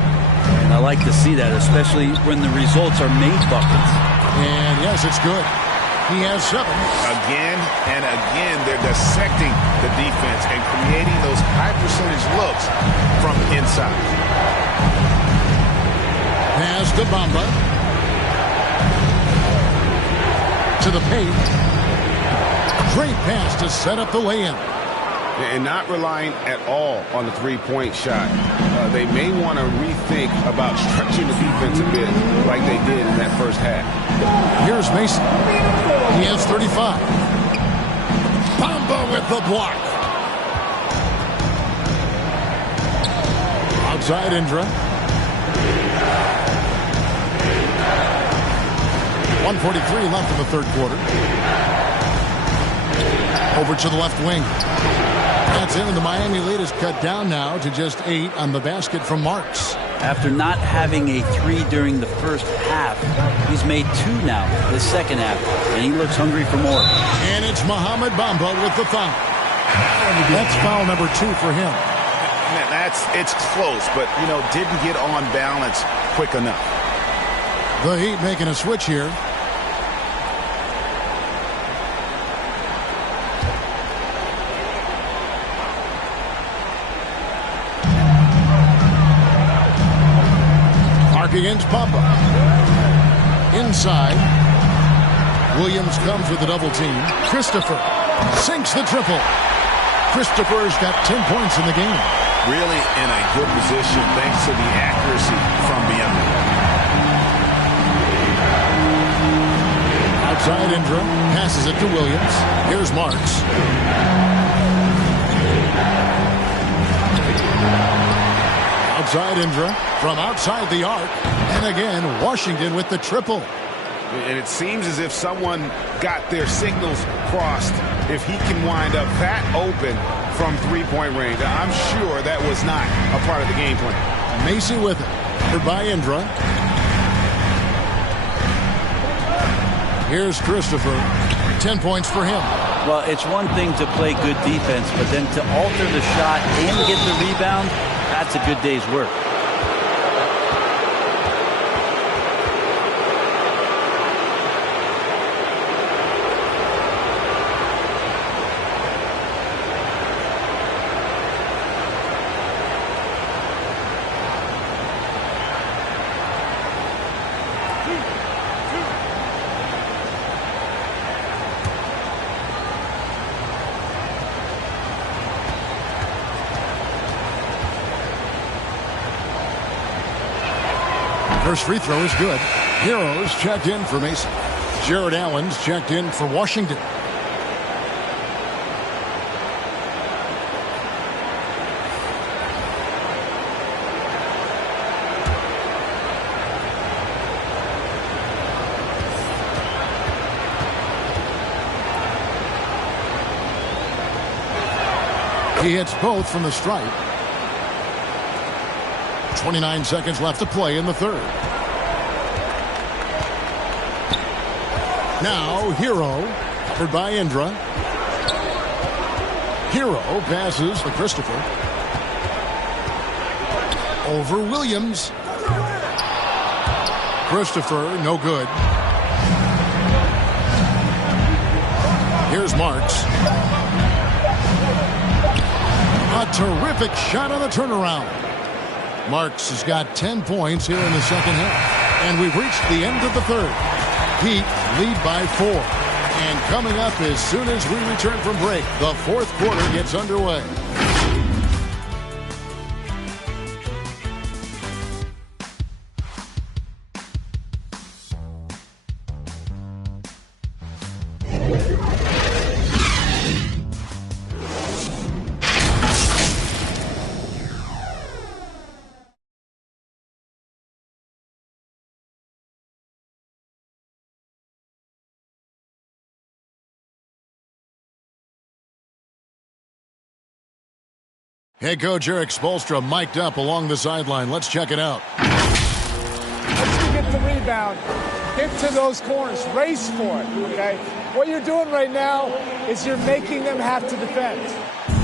And I like to see that, especially when the results are made buckets. And yes, it's good. He has 7. Again and again, they're dissecting the defense and creating those high-percentage looks from inside. Pass to Bamba. To the paint. Great pass to set up the lay-in. And not relying at all on the three-point shot. They may want to rethink about stretching the defense a bit like they did in that first half. Here's Macy. He has 35. Bamba with the block. Outside Indra. 1:43 left in the third quarter. Over to the left wing. That's in, and the Miami lead is cut down now to just 8 on the basket from Marks. After not having a 3 during the first half, he's made 2 now the second half, and he looks hungry for more. And it's Mohamed Bamba with the foul. That's foul number 2 for him. Man, it's close, but, didn't get on balance quick enough. The Heat making a switch here. Against Bamba. Inside. Williams comes with the double team. Christopher sinks the triple. Christopher's got 10 points in the game. Really in a good position thanks to the accuracy from beyond. Outside Indra. Passes it to Williams. Here's Marks. Outside Indra from outside the arc. And again, Washington with the triple. And it seems as if someone got their signals crossed. If he can wind up that open from three-point range, I'm sure that was not a part of the game plan. Macy with it. Covered by Indra. Here's Christopher. 10 points for him. Well, it's one thing to play good defense, but then to alter the shot and get the rebound, that's a good day's work. First free throw is good. Heroes checked in for Macy. Jared Allen's checked in for Washington. He hits both from the stripe. 29 seconds left to play in the third. Now, Hero, covered by Indra. Hero passes to Christopher. Over Williams. Christopher, no good. Here's Marks. A terrific shot on the turnaround. Marks has got 10 points here in the second half. And we've reached the end of the third. Heat lead by 4. And coming up as soon as we return from break, the fourth quarter gets underway. Head coach Eric Spoelstra mic'd up along the sideline. Let's check it out. Once you get the rebound, get to those corners, race for it, okay? What you're doing right now is you're making them have to defend.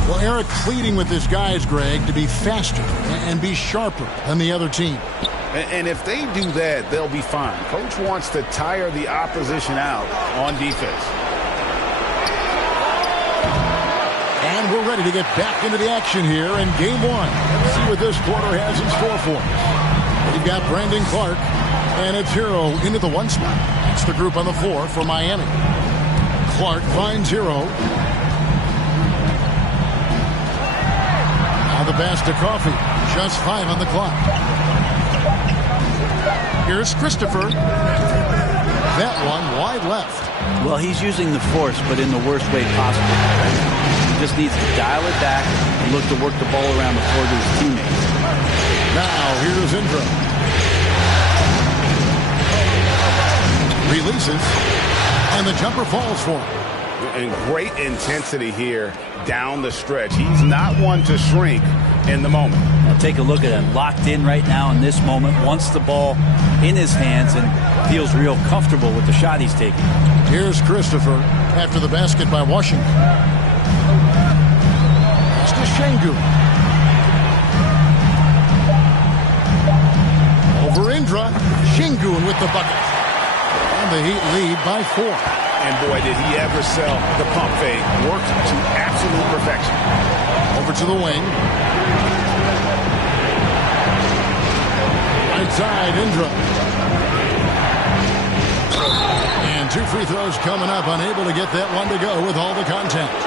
Well, Eric pleading with his guys, Greg, to be faster and be sharper than the other team. And if they do that, they'll be fine. Coach wants to tire the opposition out on defense. And we're ready to get back into the action here in game one. Let's see what this quarter has in store for us. We've got Brandon Clark, and it's Hero into the one spot. That's the group on the floor for Miami. Clark finds Hero. Now the pass to Coffee. Just 5 on the clock. Here's Christopher. That one wide left. Well, he's using the force, but in the worst way possible. He just needs to dial it back and look to work the ball around the floor to his teammates. Now here's Indra. Releases, and the jumper falls for him. And great intensity here down the stretch. He's not one to shrink in the moment. Now take a look at him. Locked in right now in this moment. Wants the ball in his hands and feels real comfortable with the shot he's taking. Here's Christopher after the basket by Washington. It's to Şengün. Over Indra. Şengün with the bucket. And the Heat lead by 4. And boy, did he ever sell the pump fake. Worked to absolute perfection. Over to the wing. Right side, Indra. And 2 free throws coming up. Unable to get that one to go with all the contact.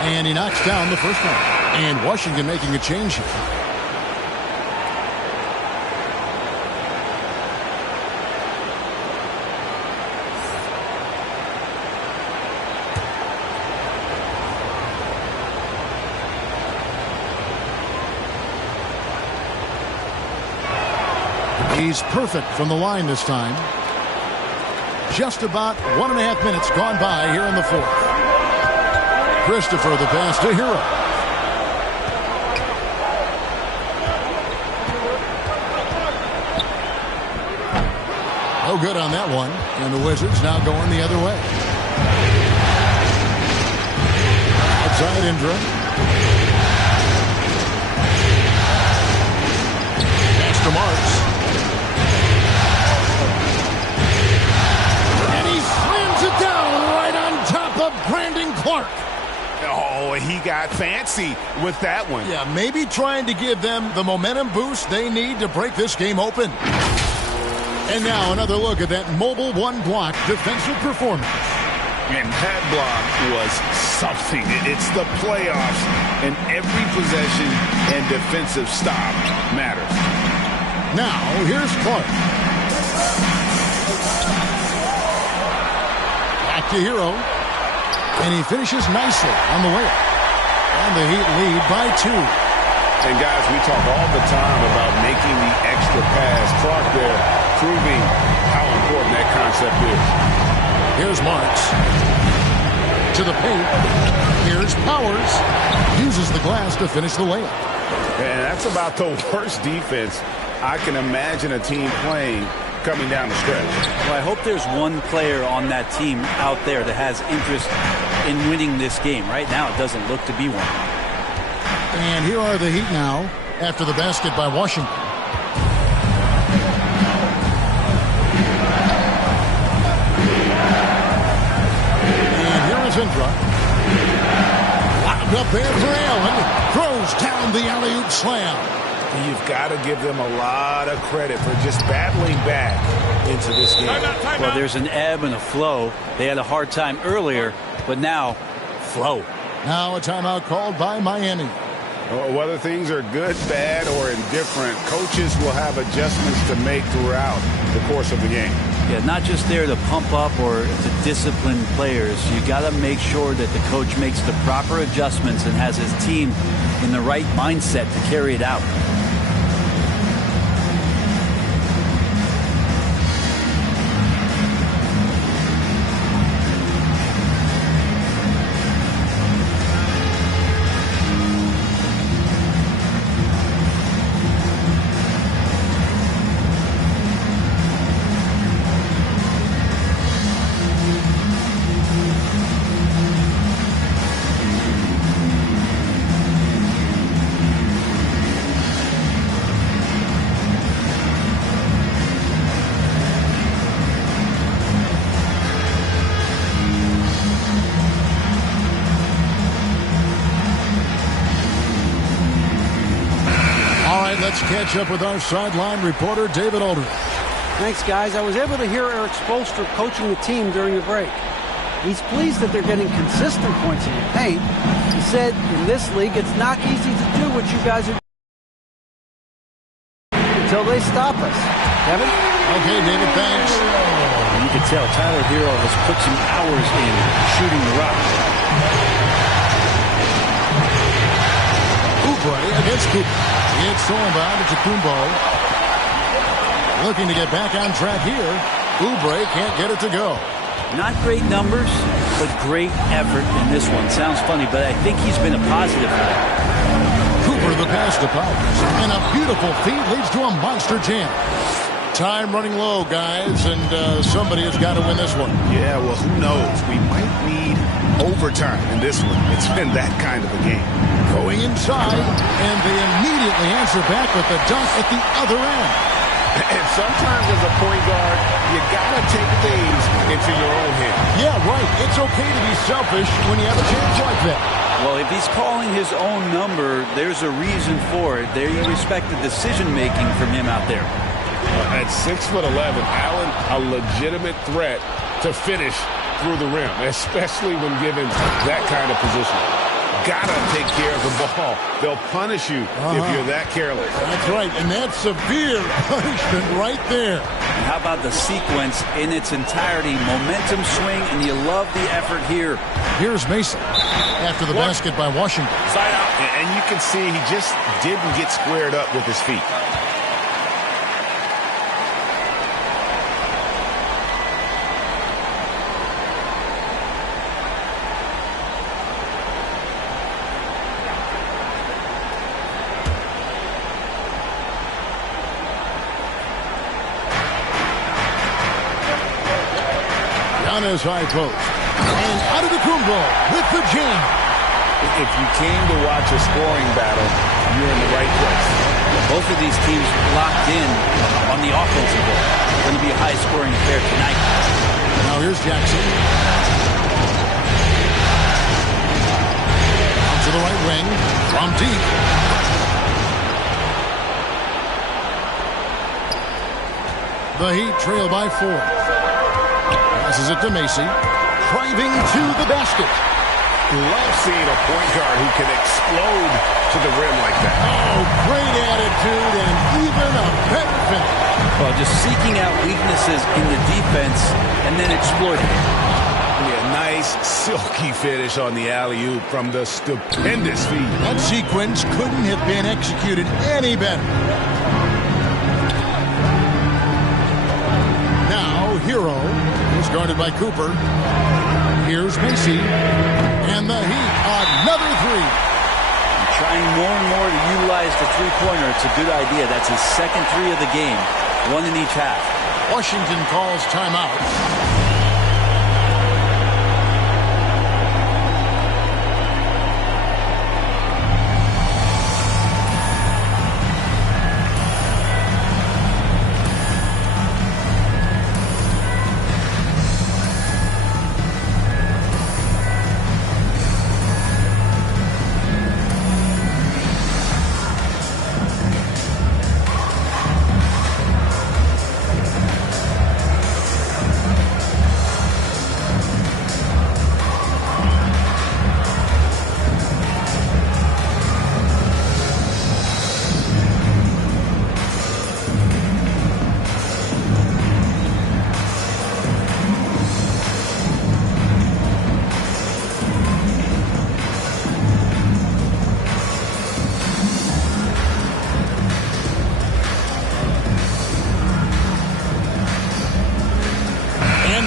And he knocks down the first one. And Washington making a change here. He's perfect from the line this time. Just about 1.5 minutes gone by here in the fourth. Christopher, the pass to Hero. No good on that one. And the Wizards now going the other way. Outside Indra. Pass to Marks. And he slams it down right on top of Brandon Clark. Oh, he got fancy with that one. Yeah, maybe trying to give them the momentum boost they need to break this game open. And now another look at that mobile one block defensive performance. And that block was something. It's the playoffs, and every possession and defensive stop matters. Now, here's Clark. Back to Hero. And he finishes nicely on the layup. And the Heat lead by 2. And guys, we talk all the time about making the extra pass. Clark there proving how important that concept is. Here's Marks. To the paint. Here's Powers. Uses the glass to finish the layup. And that's about the worst defense I can imagine a team playing coming down the stretch. Well, I hope there's one player on that team out there that has interest in winning this game. Right now, it doesn't look to be one. And here are the Heat now after the basket by Washington. And here is Indra. Lobbed up there for Allen. Throws down the alley-oop slam. You've got to give them a lot of credit for just battling back into this game. Well, there's an ebb and a flow. They had a hard time earlier, but now, flow. Now a timeout called by Miami. Whether things are good, bad, or indifferent, coaches will have adjustments to make throughout the course of the game. Yeah, not just there to pump up or to discipline players. You got to make sure that the coach makes the proper adjustments and has his team in the right mindset to carry it out. Let's catch up with our sideline reporter, David Aldridge. Thanks, guys. I was able to hear Eric Spoelstra coaching the team during the break. He's pleased that they're getting consistent points in the paint. He said, in this league, it's not easy to do what you guys are doing until they stop us. Kevin? Okay, David, thanks. You can tell Tyler Hero has put some hours in shooting the rock. Oubre against Cooper. It's Solomon to Kumbo. Looking to get back on track here. Oubre can't get it to go. Not great numbers, but great effort in this one. Sounds funny, but I think he's been a positive for that. Cooper the pass to Powers. And a beautiful feed leads to a monster jam. Time running low, guys, and somebody has got to win this one. Yeah, well, who knows? We might need overtime in this one. It's been that kind of a game. Going inside, and they immediately answer back with the dunk at the other end. And sometimes as a point guard, you got to take things into your own hands. Yeah, right. It's okay to be selfish when you have a chance like that. Well, if he's calling his own number, there's a reason for it. They respect the decision-making from him out there. At 6'11", Allen, a legitimate threat to finish through the rim, especially when given that kind of position. Gotta take care of the ball. They'll punish you if you're that careless. That's right, and that's severe punishment right there. And how about the sequence in its entirety? Momentum swing, and you love the effort here. Here's Macy after the basket by Washington. Side out, and you can see he just didn't get squared up with his feet. On his high post. And out of the Kumbo with the jam. If you came to watch a scoring battle, you're in the right place. Both of these teams locked in on the offensive ball. It's going to be a high-scoring affair tonight. Now here's Jackson. Out to the right wing. From deep. The Heat trail by 4. Passes it to Macy. Driving to the basket. Love seeing a point guard who can explode to the rim like that. Oh, great attitude and even a better finish. Well, just seeking out weaknesses in the defense and then exploiting it. Yeah, nice, silky finish on the alley-oop from the stupendous feed. That sequence couldn't have been executed any better. Now, Hero is guarded by Cooper. Here's Macy. And the Heat, another three. Trying more and more to utilize the three-pointer. It's a good idea. That's his second three of the game. One in each half. Washington calls timeout.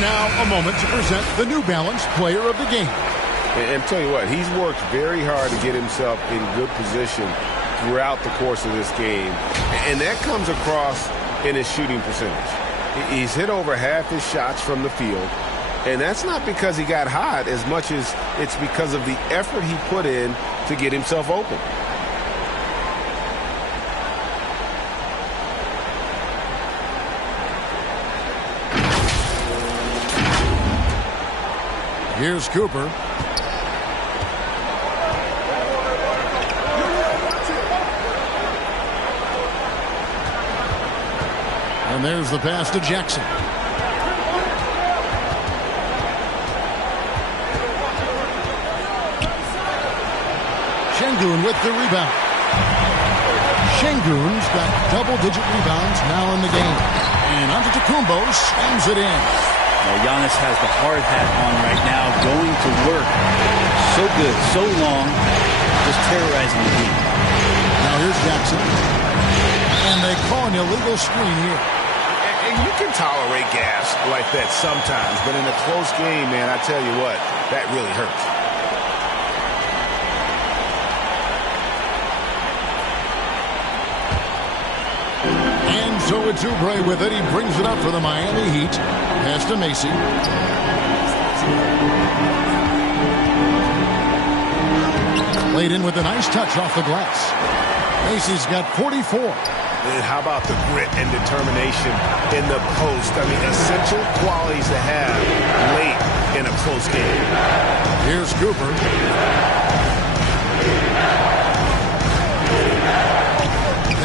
now a moment to present the New Balance Player of the Game. And tell you what, he's worked very hard to get himself in good position throughout the course of this game. And that comes across in his shooting percentage. He's hit over half his shots from the field. And that's not because he got hot as much as it's because of the effort he put in to get himself open. Here's Cooper. And there's the pass to Jackson. Şengün with the rebound. Şengün's got double-digit rebounds now in the game. And Antetokounmpo slams it in. Now Giannis has the hard hat on right now, going to work. So good, so long, just terrorizing the team. Now here's Jackson. And they call an illegal screen here. And you can tolerate gas like that sometimes, but in a close game, man, I tell you what, that really hurts. And so it's Oubre with it. He brings it up for the Miami Heat. Pass to Macy. Laid in with a nice touch off the glass. Macy's got 44. And how about the grit and determination in the post? I mean, essential qualities to have late in a close game. Here's Cooper.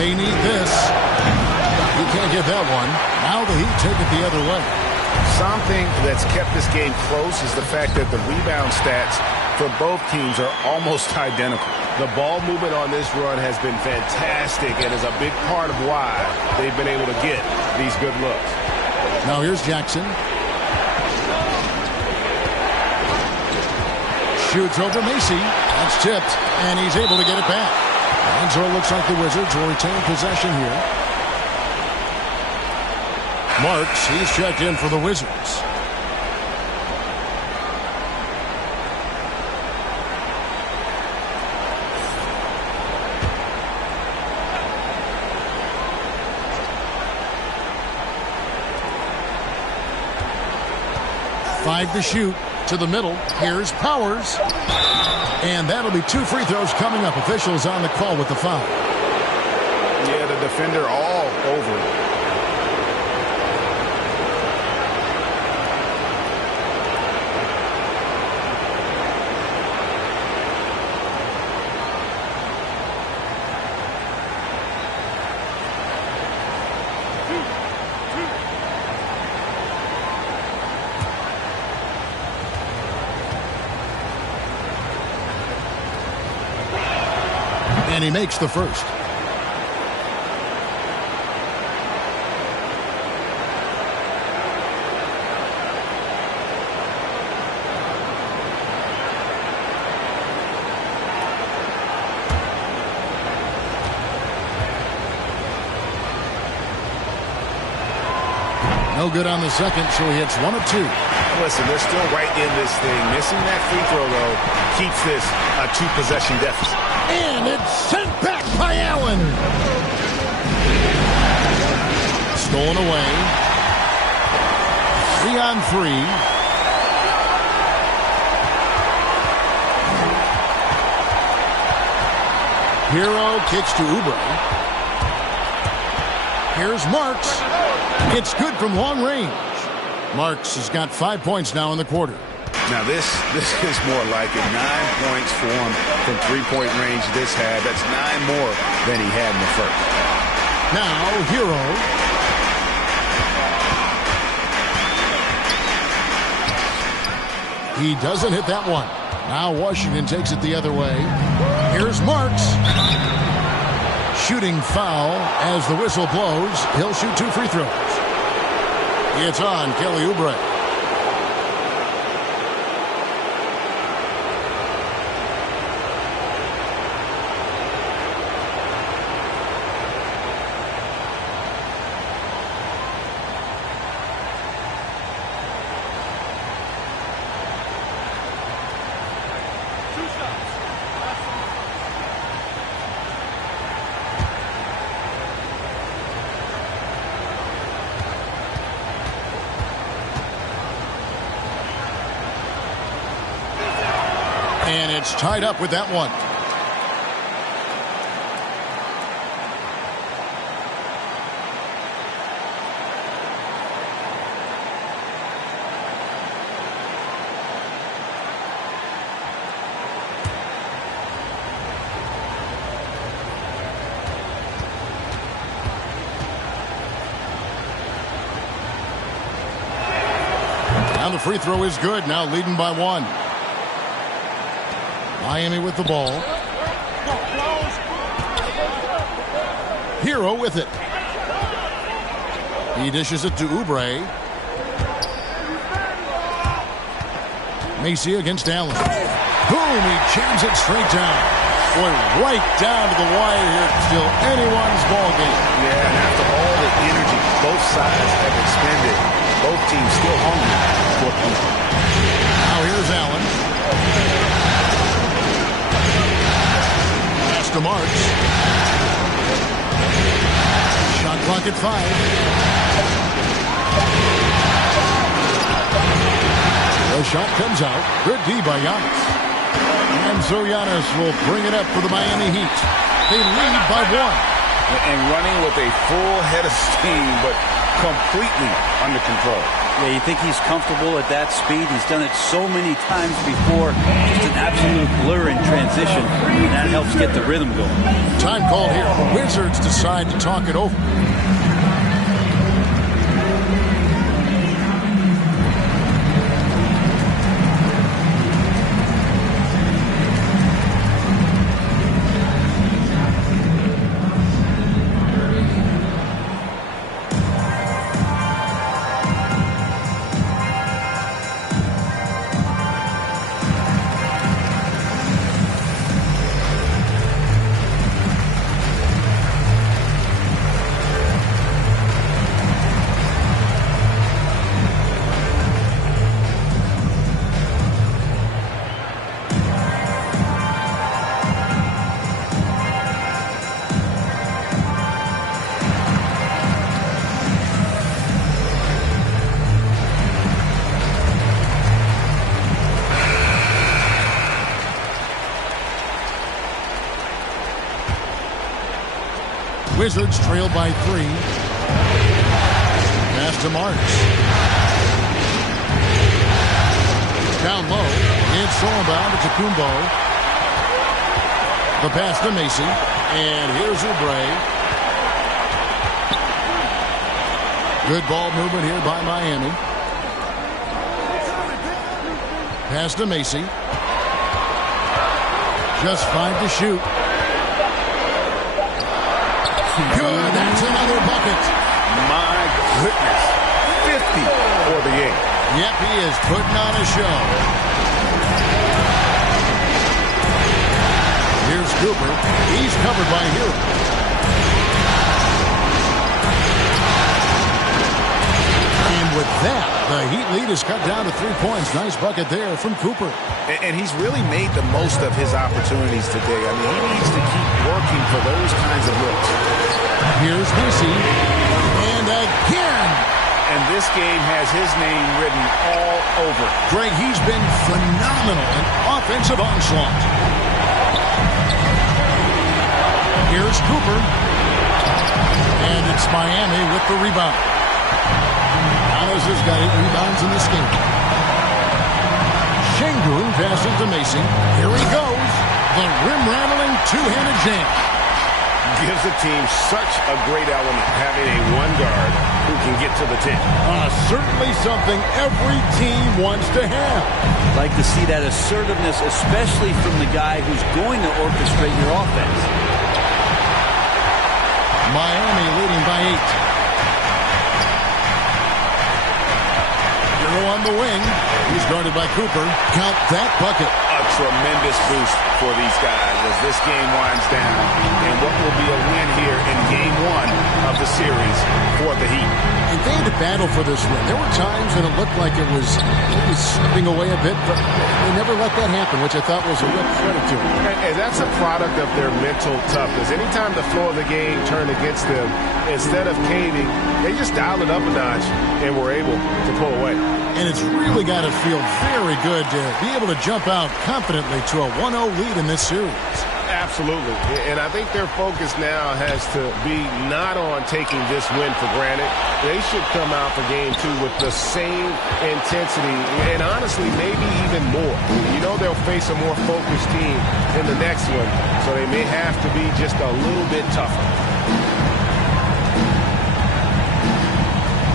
They need this. He can't get that one. Now the Heat take it the other way. Something that's kept this game close is the fact that the rebound stats for both teams are almost identical. The ball movement on this run has been fantastic and is a big part of why they've been able to get these good looks. Now here's Jackson. Shoots over Macy. That's tipped, and he's able to get it back. And so it looks like the Wizards will retain possession here. Marks, he's checked in for the Wizards. Five to shoot. To the middle. Here's Powers. And that'll be 2 free throws coming up. Officials on the call with the foul. Yeah, the defender all over it. And he makes the first. No good on the second, so he hits 1 of 2. Listen, they're still right in this thing. Missing that free throw, though, keeps this a 2-possession deficit. And it's sent back by Allen. Stolen away. 3 on 3. Hero kicks to Oubre. Here's Marks. It's good from long range. Marks has got 5 points now in the quarter. Now this is more like it. 9 points for him from three-point range this half. That's 9 more than he had in the first. Now Hero. He doesn't hit that one. Now Washington takes it the other way. Here's Marks. Shooting foul as the whistle blows. He'll shoot 2 free throws. It's on Kelly Oubre. And it's tied up with that one. Now the free throw is good. Now leading by 1. Miami with the ball. Hero with it. He dishes it to Oubre. Macy against Allen. Boom! He jams it straight down. Boy, right down to the wire here. Still anyone's ball game. Yeah, and after all the energy both sides have expended, both teams still hungry for a point. Now here's Allen. Pass to Marks. Shot clock at 5. The shot comes out. Good D by Giannis. And so Giannis will bring it up for the Miami Heat. They lead by 1. And running with a full head of steam, but completely under control. Yeah, you think he's comfortable at that speed. He's done it so many times before. Just an absolute blur in transition, and that helps get the rhythm going. Time called here. The Wizards decide to talk it over. Wizards trail by 3. Pass to Marks. Down low. It's Solomon to Kumbo. The pass to Macy. And here's Oubre. Good ball movement here by Miami. Pass to Macy. Just 5 to shoot. Good, that's another bucket. My goodness. 50 for the game. Yep, he is putting on a show. Here's Cooper. He's covered by Hero. And with that, the Heat lead is cut down to 3 points. Nice bucket there from Cooper. And he's really made the most of his opportunities today. I mean, he needs to keep working for those kinds of looks. Here's Macy. And again. And this game has his name written all over. Greg, he's been phenomenal in offensive onslaught. Here's Cooper. And it's Miami with the rebound. Giannis has got 8 rebounds in this game. Şengün passes to Macy. Here he goes. The rim-rattling two-handed jam. Gives the team such a great element, having a one guard who can get to the 10. Certainly something every team wants to have. Like to see that assertiveness, especially from the guy who's going to orchestrate your offense. Miami leading by 8. Hero on the wing. He's guarded by Cooper. Count that bucket. A tremendous boost for these guys as this game winds down. And what will be a win here in game 1 of the series for the Heat. And they had to battle for this win. There were times when it looked like it was maybe slipping away a bit, but they never let that happen, which I thought was a real credit to them. And that's a product of their mental toughness. Anytime the flow of the game turned against them, instead of caving, they just dialed it up a notch and were able to pull away. And it's really got to feel very good to be able to jump out confidently to a 1-0 lead in this series. Absolutely. And I think their focus now has to be not on taking this win for granted. They should come out for game 2 with the same intensity and honestly maybe even more. You know they'll face a more focused team in the next one, so they may have to be just a little bit tougher.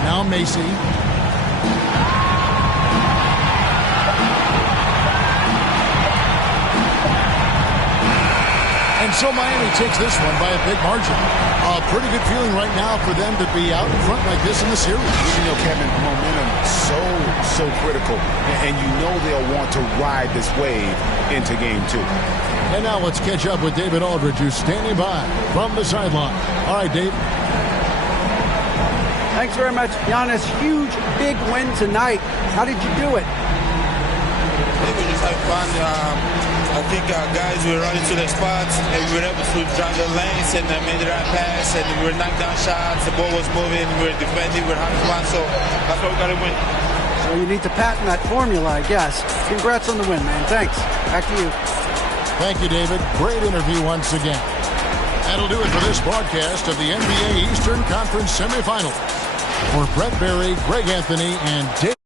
Now Macy. And so Miami takes this one by a big margin. A pretty good feeling right now for them to be out in front like this in the series. You know, Kevin, momentum so critical. And you know they'll want to ride this wave into game 2. And now let's catch up with David Aldridge, who's standing by from the sideline. All right, Dave. Thanks very much, Giannis. Huge, big win tonight. How did you do it? I think we just had fun. I think our guys were running to their spots, and we were able to drive the lanes and made the right pass, and we were knocking down shots. The ball was moving, we were defending, we were having fun, so that's what we got to win. So you need to patent that formula, I guess. Congrats on the win, man. Thanks. Back to you. Thank you, David. Great interview once again. That'll do it for this broadcast of the NBA Eastern Conference Semifinals. For Brett Berry, Greg Anthony, and Dave.